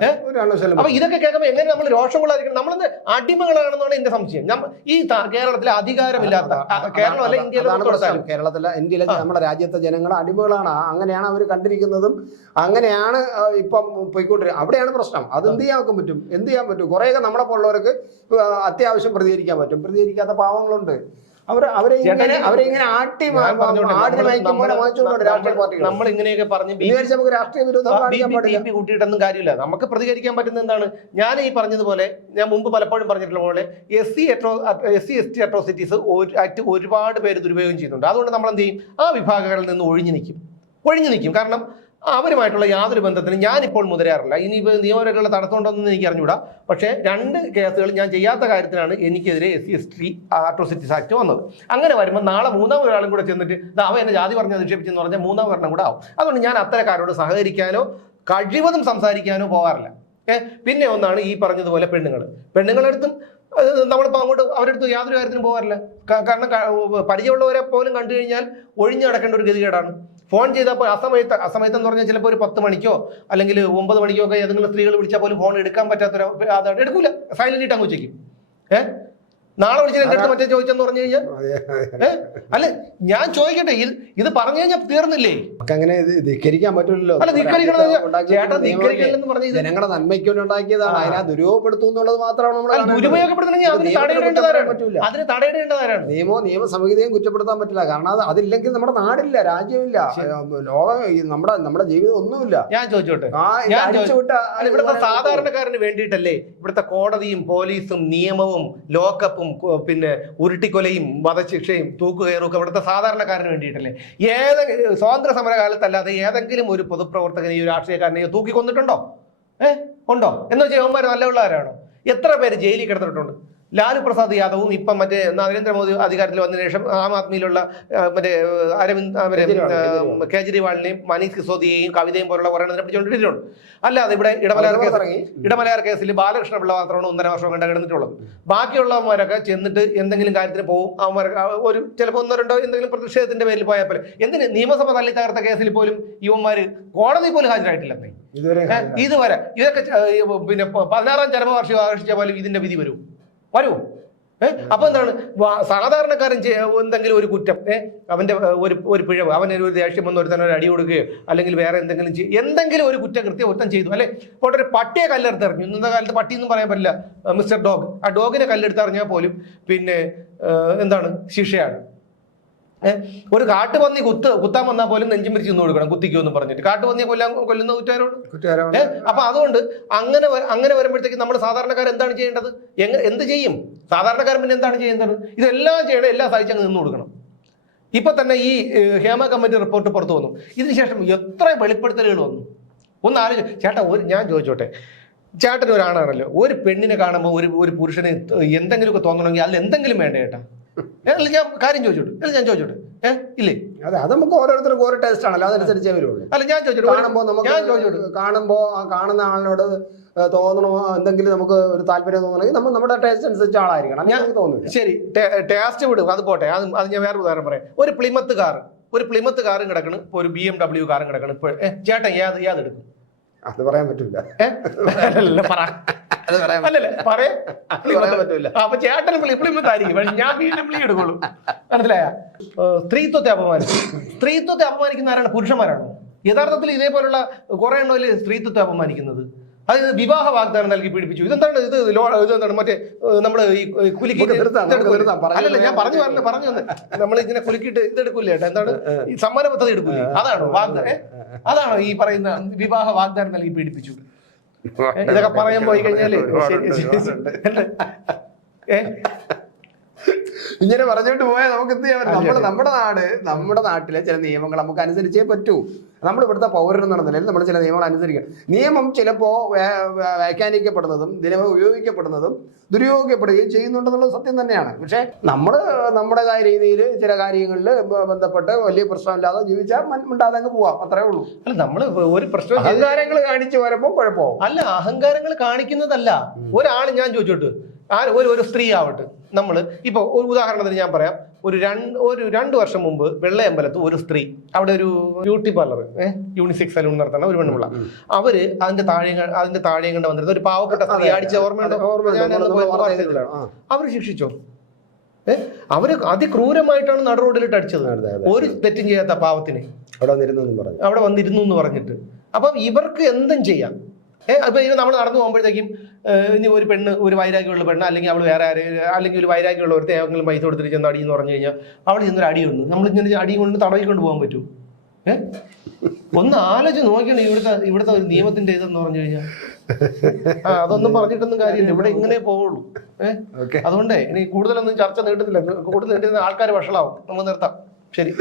അപ്പൊ ഇതൊക്കെ കേൾക്കുമ്പോൾ എങ്ങനെ നമ്മൾ രോഷം കൊള്ളായിരിക്കണം? നമ്മളെന്ന് അടിമകളാണെന്നാണ് എന്റെ സംശയം. ഈ കേരളത്തിലെ അധികാരമില്ലാത്ത കേരളമല്ല ഇന്ത്യയിലെ നമ്മുടെ രാജ്യത്തെ ജനങ്ങൾ അടിമകളാണ്. അങ്ങനെയാണ് അവർ കണ്ടിരിക്കുന്നതും അങ്ങനെയാണ് ഇപ്പം പോയിക്കൊണ്ടിരിക്കുന്നത്. അവിടെയാണ് പ്രശ്നം. അത് എന്ത് ചെയ്യാൻ പറ്റും? കുറേയൊക്കെ നമ്മളെ പോലുള്ളവർക്ക് അത്യാവശ്യം പ്രതികരിക്കാൻ പറ്റും. പ്രതികരിക്കാത്ത പാവങ്ങളുണ്ട്. അവരെ ഇങ്ങനെ ആട്ടി നമ്മൾ ഇങ്ങനെയൊക്കെ പറഞ്ഞ് നമുക്ക് രാഷ്ട്രീയ വിരോധം കൂട്ടിയിട്ടൊന്നും കാര്യമില്ല. നമുക്ക് പ്രതികരിക്കാൻ പറ്റുന്ന എന്താണ്? ഞാൻ ഈ പറഞ്ഞതുപോലെ, ഞാൻ മുമ്പ് പലപ്പോഴും പറഞ്ഞിട്ടുള്ള പോലെ SC/ST അട്രോസിറ്റീസ് ആക്ട് ഒരുപാട് പേര് ദുരുപയോഗം ചെയ്യുന്നുണ്ട്. അതുകൊണ്ട് നമ്മൾ എന്ത് ചെയ്യും? ആ വിഭാഗങ്ങളിൽ നിന്ന് ഒഴിഞ്ഞു നിൽക്കും. കാരണം അവരുമായിട്ടുള്ള യാതൊരു ബന്ധത്തിനും ഞാനിപ്പോൾ മുതിരാറില്ല. ഇനി നിയമപരമായിട്ടുള്ള തടസ്സമുണ്ടോയെന്ന് എനിക്ക് അറിഞ്ഞുകൂടാ. പക്ഷേ 2 കേസുകൾ ഞാൻ ചെയ്യാത്ത കാര്യത്തിനാണ് എനിക്കെതിരെ SC/ST അട്രോസിറ്റീസ് ആക്ട് വന്നത്. അങ്ങനെ വരുമ്പോൾ നാളെ 3ാം ഒരാളും കൂടെ ചെന്നിട്ട് അവൻ എന്നെ ജാതി പറഞ്ഞ് അധിക്ഷേപിച്ചെന്ന് പറഞ്ഞാൽ 3ാം ഒരെണ്ണം കൂടെ ആവും. അതുകൊണ്ട് ഞാൻ അത്തരക്കാരോട് സഹകരിക്കാനോ കഴിവതും സംസാരിക്കാനോ പോകാറില്ല. പിന്നെ ഒന്നാണ് ഈ പറഞ്ഞതുപോലെ പെണ്ണുങ്ങളെടുത്തും നമ്മളിപ്പോൾ അങ്ങോട്ട് അവരെടുത്ത് യാതൊരു കാര്യത്തിനും പോകാറില്ല. കാരണം പരിചയമുള്ളവരെ പോലും കണ്ടു കഴിഞ്ഞാൽ ഒഴിഞ്ഞു നടക്കേണ്ട ഒരു ഗതികേടാണ്. ഫോൺ ചെയ്തപ്പോൾ അസമയത്ത് എന്ന് പറഞ്ഞാൽ ചിലപ്പോൾ ഒരു 10 മണിക്കോ അല്ലെങ്കിൽ 9 മണിക്കോ ഒക്കെ ഏതെങ്കിലും സ്ത്രീകൾ വിളിച്ചാൽ പോലും ഫോൺ എടുക്കാൻ പറ്റാത്തൊരു അതാണ്, എടുക്കൂല, സൈലന്റ് ഇട്ട് അങ്ങ് വെച്ചേക്കും. നാളെ വിളിച്ചാൽ എൻ്റെ അടുത്ത് മറ്റേ ചോദിച്ചെന്ന് പറഞ്ഞു കഴിഞ്ഞാൽ അല്ലെ, ഞാൻ ചോദിക്കട്ടെ, ഇത് പറഞ്ഞു കഴിഞ്ഞാൽ തീർന്നില്ലേ? അങ്ങനെ ധിക്കരിക്കാൻ പറ്റില്ലല്ലോ. അല്ല, ധിക്കരിക്കണമെന്ന് പറഞ്ഞ ജനങ്ങളുടെ നന്മയ്ക്ക് വേണ്ടി ഉണ്ടാക്കിയതാണ്. അതിനെ ദുരുപയോഗപ്പെടുത്തും എന്നുള്ളത് മാത്രമാണ് നമ്മൾ ദുരുപയോഗപ്പെടുത്തണമെങ്കിൽ അതിന് തടയിടേണ്ടതാരാണ്? നിയമ സംഹിതയും കുറ്റപ്പെടുത്താൻ പറ്റില്ല. കാരണം അതില്ലെങ്കിൽ നമ്മുടെ നാടില്ല, രാജ്യമില്ല, ലോകം, നമ്മുടെ ജീവിതം ഒന്നുമില്ല. ഞാൻ ചോദിച്ചോട്ടെ, ഇവിടുത്തെ സാധാരണക്കാരന് വേണ്ടിയിട്ടല്ലേ ഇവിടുത്തെ കോടതിയും പോലീസും നിയമവും ലോക്കപ്പും പിന്നെ ഉരുട്ടിക്കൊലയും വധശിക്ഷയും തൂക്കുകയറും ഒക്കെ ഇവിടുത്തെ സാധാരണക്കാരന് വേണ്ടിയിട്ടല്ലേ? സ്വാതന്ത്ര്യ സമരകാലത്തല്ലാതെ ഏതെങ്കിലും ഒരു പൊതുപ്രവർത്തകനെയോ രാഷ്ട്രീയക്കാരനെയോ തൂക്കിക്കൊന്നിട്ടുണ്ടോ? ഉണ്ടോ? എന്ന് വെച്ചാൽ യവന്മാർ നല്ലവരാണോ? എത്ര പേര് ജയിലിൽ കിടന്നിട്ടുണ്ട്? ലാലു പ്രസാദ് യാദവും ഇപ്പം മറ്റേ നരേന്ദ്രമോദി അധികാരത്തിൽ വന്നതിന് ശേഷം ആം ആദ്മിയിലുള്ള മറ്റേ കേജ്രിവാളിനെയും മനീഷ് സിസോദിയെയും കവിതയും പോലുള്ള കുറേ പിടിച്ചുകൊണ്ടിട്ടുണ്ട്. അല്ലാതെ ഇവിടെ ഇടമലയാർ കേസിൽ ബാലകൃഷ്ണപിള്ള മാത്രമാണ് 1.5 വർഷം കണ്ട കിടന്നിട്ടുള്ളത്. ബാക്കിയുള്ളവന്മാരൊക്കെ ചെന്നിട്ട് എന്തെങ്കിലും കാര്യത്തിന് പോകും. അവന്മാർ ഒരു ചിലപ്പോൾ 1-2 എന്തെങ്കിലും പ്രതിഷേധത്തിന്റെ പേരിൽ പോയാൽ പോലെ എന്തിന് നിയമസഭ തള്ളി തകർത്ത കേസിൽ പോലും യുവന്മാർ കോടതി പോലും ഹാജരായിട്ടില്ലെന്നേ ഇതുവരെ. ഇതൊക്കെ പിന്നെ 16ാം ചരമവാർഷികം ആഘോഷിച്ച പോലും ഇതിന്റെ വിധി വരുമോ? അപ്പൊ എന്താണ് സാധാരണക്കാരൻ എന്തെങ്കിലും ഒരു കുറ്റം അവന്റെ ഒരു പിഴവ്, അവന് ഒരു ദേഷ്യം വന്ന് ഒരുത്തന്നെ ഒരു അടി കൊടുക്കുകയോ അല്ലെങ്കിൽ വേറെ എന്തെങ്കിലും ഒരു കുറ്റകൃത്യം ഒരുത്തൻ ചെയ്തു, അല്ലെ? ഇപ്പോൾ ഒരു പട്ടിയെ കല്ലെടുത്തെറിഞ്ഞു. ഇന്നത്തെ കാലത്ത് പട്ടി എന്നും പറയാൻ പറ്റില്ല, മിസ്റ്റർ ഡോഗ്. ആ ഡോഗിനെ കല്ലെടുത്തെറിഞ്ഞാൽ പോലും പിന്നെ എന്താണ് ശിക്ഷയാണ്. ഒരു കാട്ടുപന്നി കുത്താൻ വന്നാൽ പോലും നെഞ്ചും പിരിച്ച് നിന്ന് കൊടുക്കണം, കുത്തിക്കുമെന്ന് പറഞ്ഞിട്ട്. കാട്ടുപന്നിയെ കൊല്ലുന്ന കുറ്റവാരോട്. അപ്പൊ അതുകൊണ്ട് അങ്ങനെ വരുമ്പോഴത്തേക്ക് നമ്മൾ സാധാരണക്കാർ എന്താണ് ചെയ്യേണ്ടത്? എന്ത് ചെയ്യും സാധാരണക്കാരൻ? പിന്നെ എന്താണ് ചെയ്യേണ്ടത്? ഇതെല്ലാം ചെയ്യണം, എല്ലാം സഹിച്ചങ്ങ് നിന്ന് കൊടുക്കണം. ഇപ്പൊ തന്നെ ഈ ഹേമ കമ്മിറ്റി റിപ്പോർട്ട് പുറത്തു വന്നു. ഇതിനുശേഷം എത്ര വെളിപ്പെടുത്തലുകൾ വന്നു ഒന്ന് ആലോചിച്ചു. ചേട്ടാ ഞാൻ ചോദിച്ചോട്ടെ, ചേട്ടൻ ഒരാണാണല്ലോ, ഒരു പെണ്ണിനെ കാണുമ്പോൾ ഒരു പുരുഷന് എന്തെങ്കിലുമൊക്കെ തോന്നണമെങ്കിൽ അതിൽ എന്തെങ്കിലും വേണ്ട ചേട്ടാ? ഞാൻ കാര്യം ചോദിച്ചോട്ടെ ഇല്ലേ? അതെ, അത് നമുക്ക് ഓരോരുത്തർക്കും ഓരോ ടേസ്റ്റ് ആണല്ലോ, അതനുസരിച്ചേ വരുള്ളൂ. അല്ല ഞാൻ കാണുമ്പോ കാണുന്ന ആളിനോട് തോന്നണോ എന്തെങ്കിലും നമുക്ക് ഒരു താല്പര്യം തോന്നണമെങ്കിൽ നമ്മൾ നമ്മുടെ ടേസ്റ്റ് അനുസരിച്ച് ആളായിരിക്കണം. ഞാൻ തോന്നുന്നു ശരി, ടേസ്റ്റ് വിടും, അത് പോട്ടെ. അത് ഞാൻ വേറെ ഉദാഹരണം പറയാം. ഒരു പ്ലിമത്ത് കാറും കിടക്കണം, ഇപ്പോൾ ഒരു BMW കാറും കിടക്കണം. ഇപ്പോൾ ചേട്ടൻ ഏതെടുക്കും? അത് പറയാൻ പറ്റില്ല. അപ്പൊ ചേട്ടൻ പ്ലിമത്തായിരിക്കും, പക്ഷെ ഞാൻ BMW എടുക്കുള്ളൂ. മനസ്സിലായ? സ്ത്രീത്വത്തെ അപമാനിക്കുന്ന ആരാണ്? പുരുഷന്മാരാണോ? യഥാർത്ഥത്തിൽ ഇതേപോലുള്ള കുറെ എണ്ണത്തിൽ സ്ത്രീത്വത്തെ അപമാനിക്കുന്നത്. അത് വിവാഹ വാഗ്ദാനം നൽകി പീഡിപ്പിച്ചു. ഇതെന്താണ്? ഇതെന്താണ്? മറ്റേ നമ്മള് ഈ കുലുക്കി, അല്ലല്ല ഞാൻ പറഞ്ഞു വന്ന് നമ്മൾ ഇങ്ങനെ കുലുക്കിയിട്ട് ഇതെടുക്കൂലേ ചേട്ടാ? എന്താണ് ഈ സമ്മാന പദ്ധതി എടുക്കൂലേ? അതാണോ അതാണോ ഈ പറയുന്ന വിവാഹ വാഗ്ദാനം നൽകി പീഡിപ്പിച്ചു? ഇതൊക്കെ പറയാൻ പോയി കഴിഞ്ഞാല് ഇങ്ങനെ പറഞ്ഞിട്ട് പോയാൽ നമുക്ക് എന്ത് ചെയ്യാൻ പറ്റും? നമ്മുടെ നാട്ടിലെ ചില നിയമങ്ങൾ നമുക്ക് അനുസരിച്ചേ പറ്റൂ. നമ്മൾ ഇവിടുത്തെ പൗരനെന്ന നിലയിൽ നമ്മൾ ചില നിയമങ്ങൾ അനുസരിക്കണം. നിയമം ചിലപ്പോൾ വ്യാഖ്യാനിക്കപ്പെടുന്നതും ദിനവും ഉപയോഗിക്കപ്പെടുന്നതും ദുരുപയോഗിക്കപ്പെടുകയും ചെയ്യുന്നുണ്ടെന്നുള്ളത് സത്യം തന്നെയാണ്. പക്ഷേ നമ്മൾ നമ്മുടേതായ രീതിയിൽ ചില കാര്യങ്ങളിൽ ബന്ധപ്പെട്ട് വലിയ പ്രശ്നമില്ലാതെ ജീവിച്ചാൽ മിണ്ടാതെ അങ്ങ് പോവാം, അത്രേ ഉള്ളൂ. അല്ല, നമ്മൾ ഒരു പ്രശ്നം അഹങ്കാരങ്ങൾ കാണിച്ചു വരുമ്പോൾ കുഴപ്പമാവും. അല്ല, അഹങ്കാരങ്ങൾ കാണിക്കുന്നതല്ല. ഒരാൾ ഞാൻ ചോദിച്ചോട്ട്, ഒരു സ്ത്രീ ആവട്ടെ, നമ്മൾ ഇപ്പോൾ ഒരു ഉദാഹരണത്തിന് ഞാൻ പറയാം. ഒരു 2 വർഷം മുമ്പ് വെള്ളയമ്പലത്ത് ഒരു സ്ത്രീ, അവിടെ ഒരു ബ്യൂട്ടി പാർലർ, യൂണിസെക്സ് സലൂൺ നടത്തുന്ന ഒരു പെണ്ണുള്ള, അവര് അതിന്റെ താഴെയും കണ്ട് വന്നിരുന്ന ഒരു പാവപ്പെട്ട സ്ത്രീ അടിച്ച ഓർമ്മയുണ്ടോ? അവര് ശിക്ഷിച്ചോ? അവര് അതിക്രൂരമായിട്ടാണ് നട റോഡിലിട്ട് അടിച്ചത്, ഒരു തെറ്റും ചെയ്യാത്ത പാവത്തിന് അവിടെ വന്നിരുന്നു എന്ന് പറഞ്ഞിട്ട്. അപ്പം ഇവർക്ക് എന്തും ചെയ്യാം. അപ്പൊ ഇത് നമ്മൾ നടന്നു പോകുമ്പോഴത്തേക്കും ഇനി ഒരു പെണ്ണ്, ഒരു വൈരാഗ്യമുള്ള പെണ്ണ്, അല്ലെങ്കിൽ അവൾ വേറെ അല്ലെങ്കിൽ ഒരു വൈരാഗ്യമുള്ള ഒരു ഏതെങ്കിലും പൈസ കൊടുത്തിട്ട് ചെന്ന് അടി എന്ന് പറഞ്ഞു കഴിഞ്ഞാൽ അവൾ ചെന്നൊരു അടി വന്നു, നമ്മളിങ്ങനെ അടി കൊണ്ട് തടവിക്കൊണ്ട് പോകാൻ പറ്റൂ? ഒന്ന് ആലോചിച്ച് നോക്കിയാണ് ഇവിടുത്തെ ഒരു നിയമത്തിന്റെ ഇതെന്ന് പറഞ്ഞു കഴിഞ്ഞാൽ. അതൊന്നും പറഞ്ഞിട്ടൊന്നും കാര്യമില്ല, ഇവിടെ ഇങ്ങനെ പോവുള്ളൂ. അതുകൊണ്ടേ ഇനി കൂടുതലൊന്നും ചർച്ച നീട്ടുന്നില്ല, കൂടുതൽ നീട്ടുന്ന ആൾക്കാർ വഷളാവും. നമ്മൾ നിർത്താം. ശരി.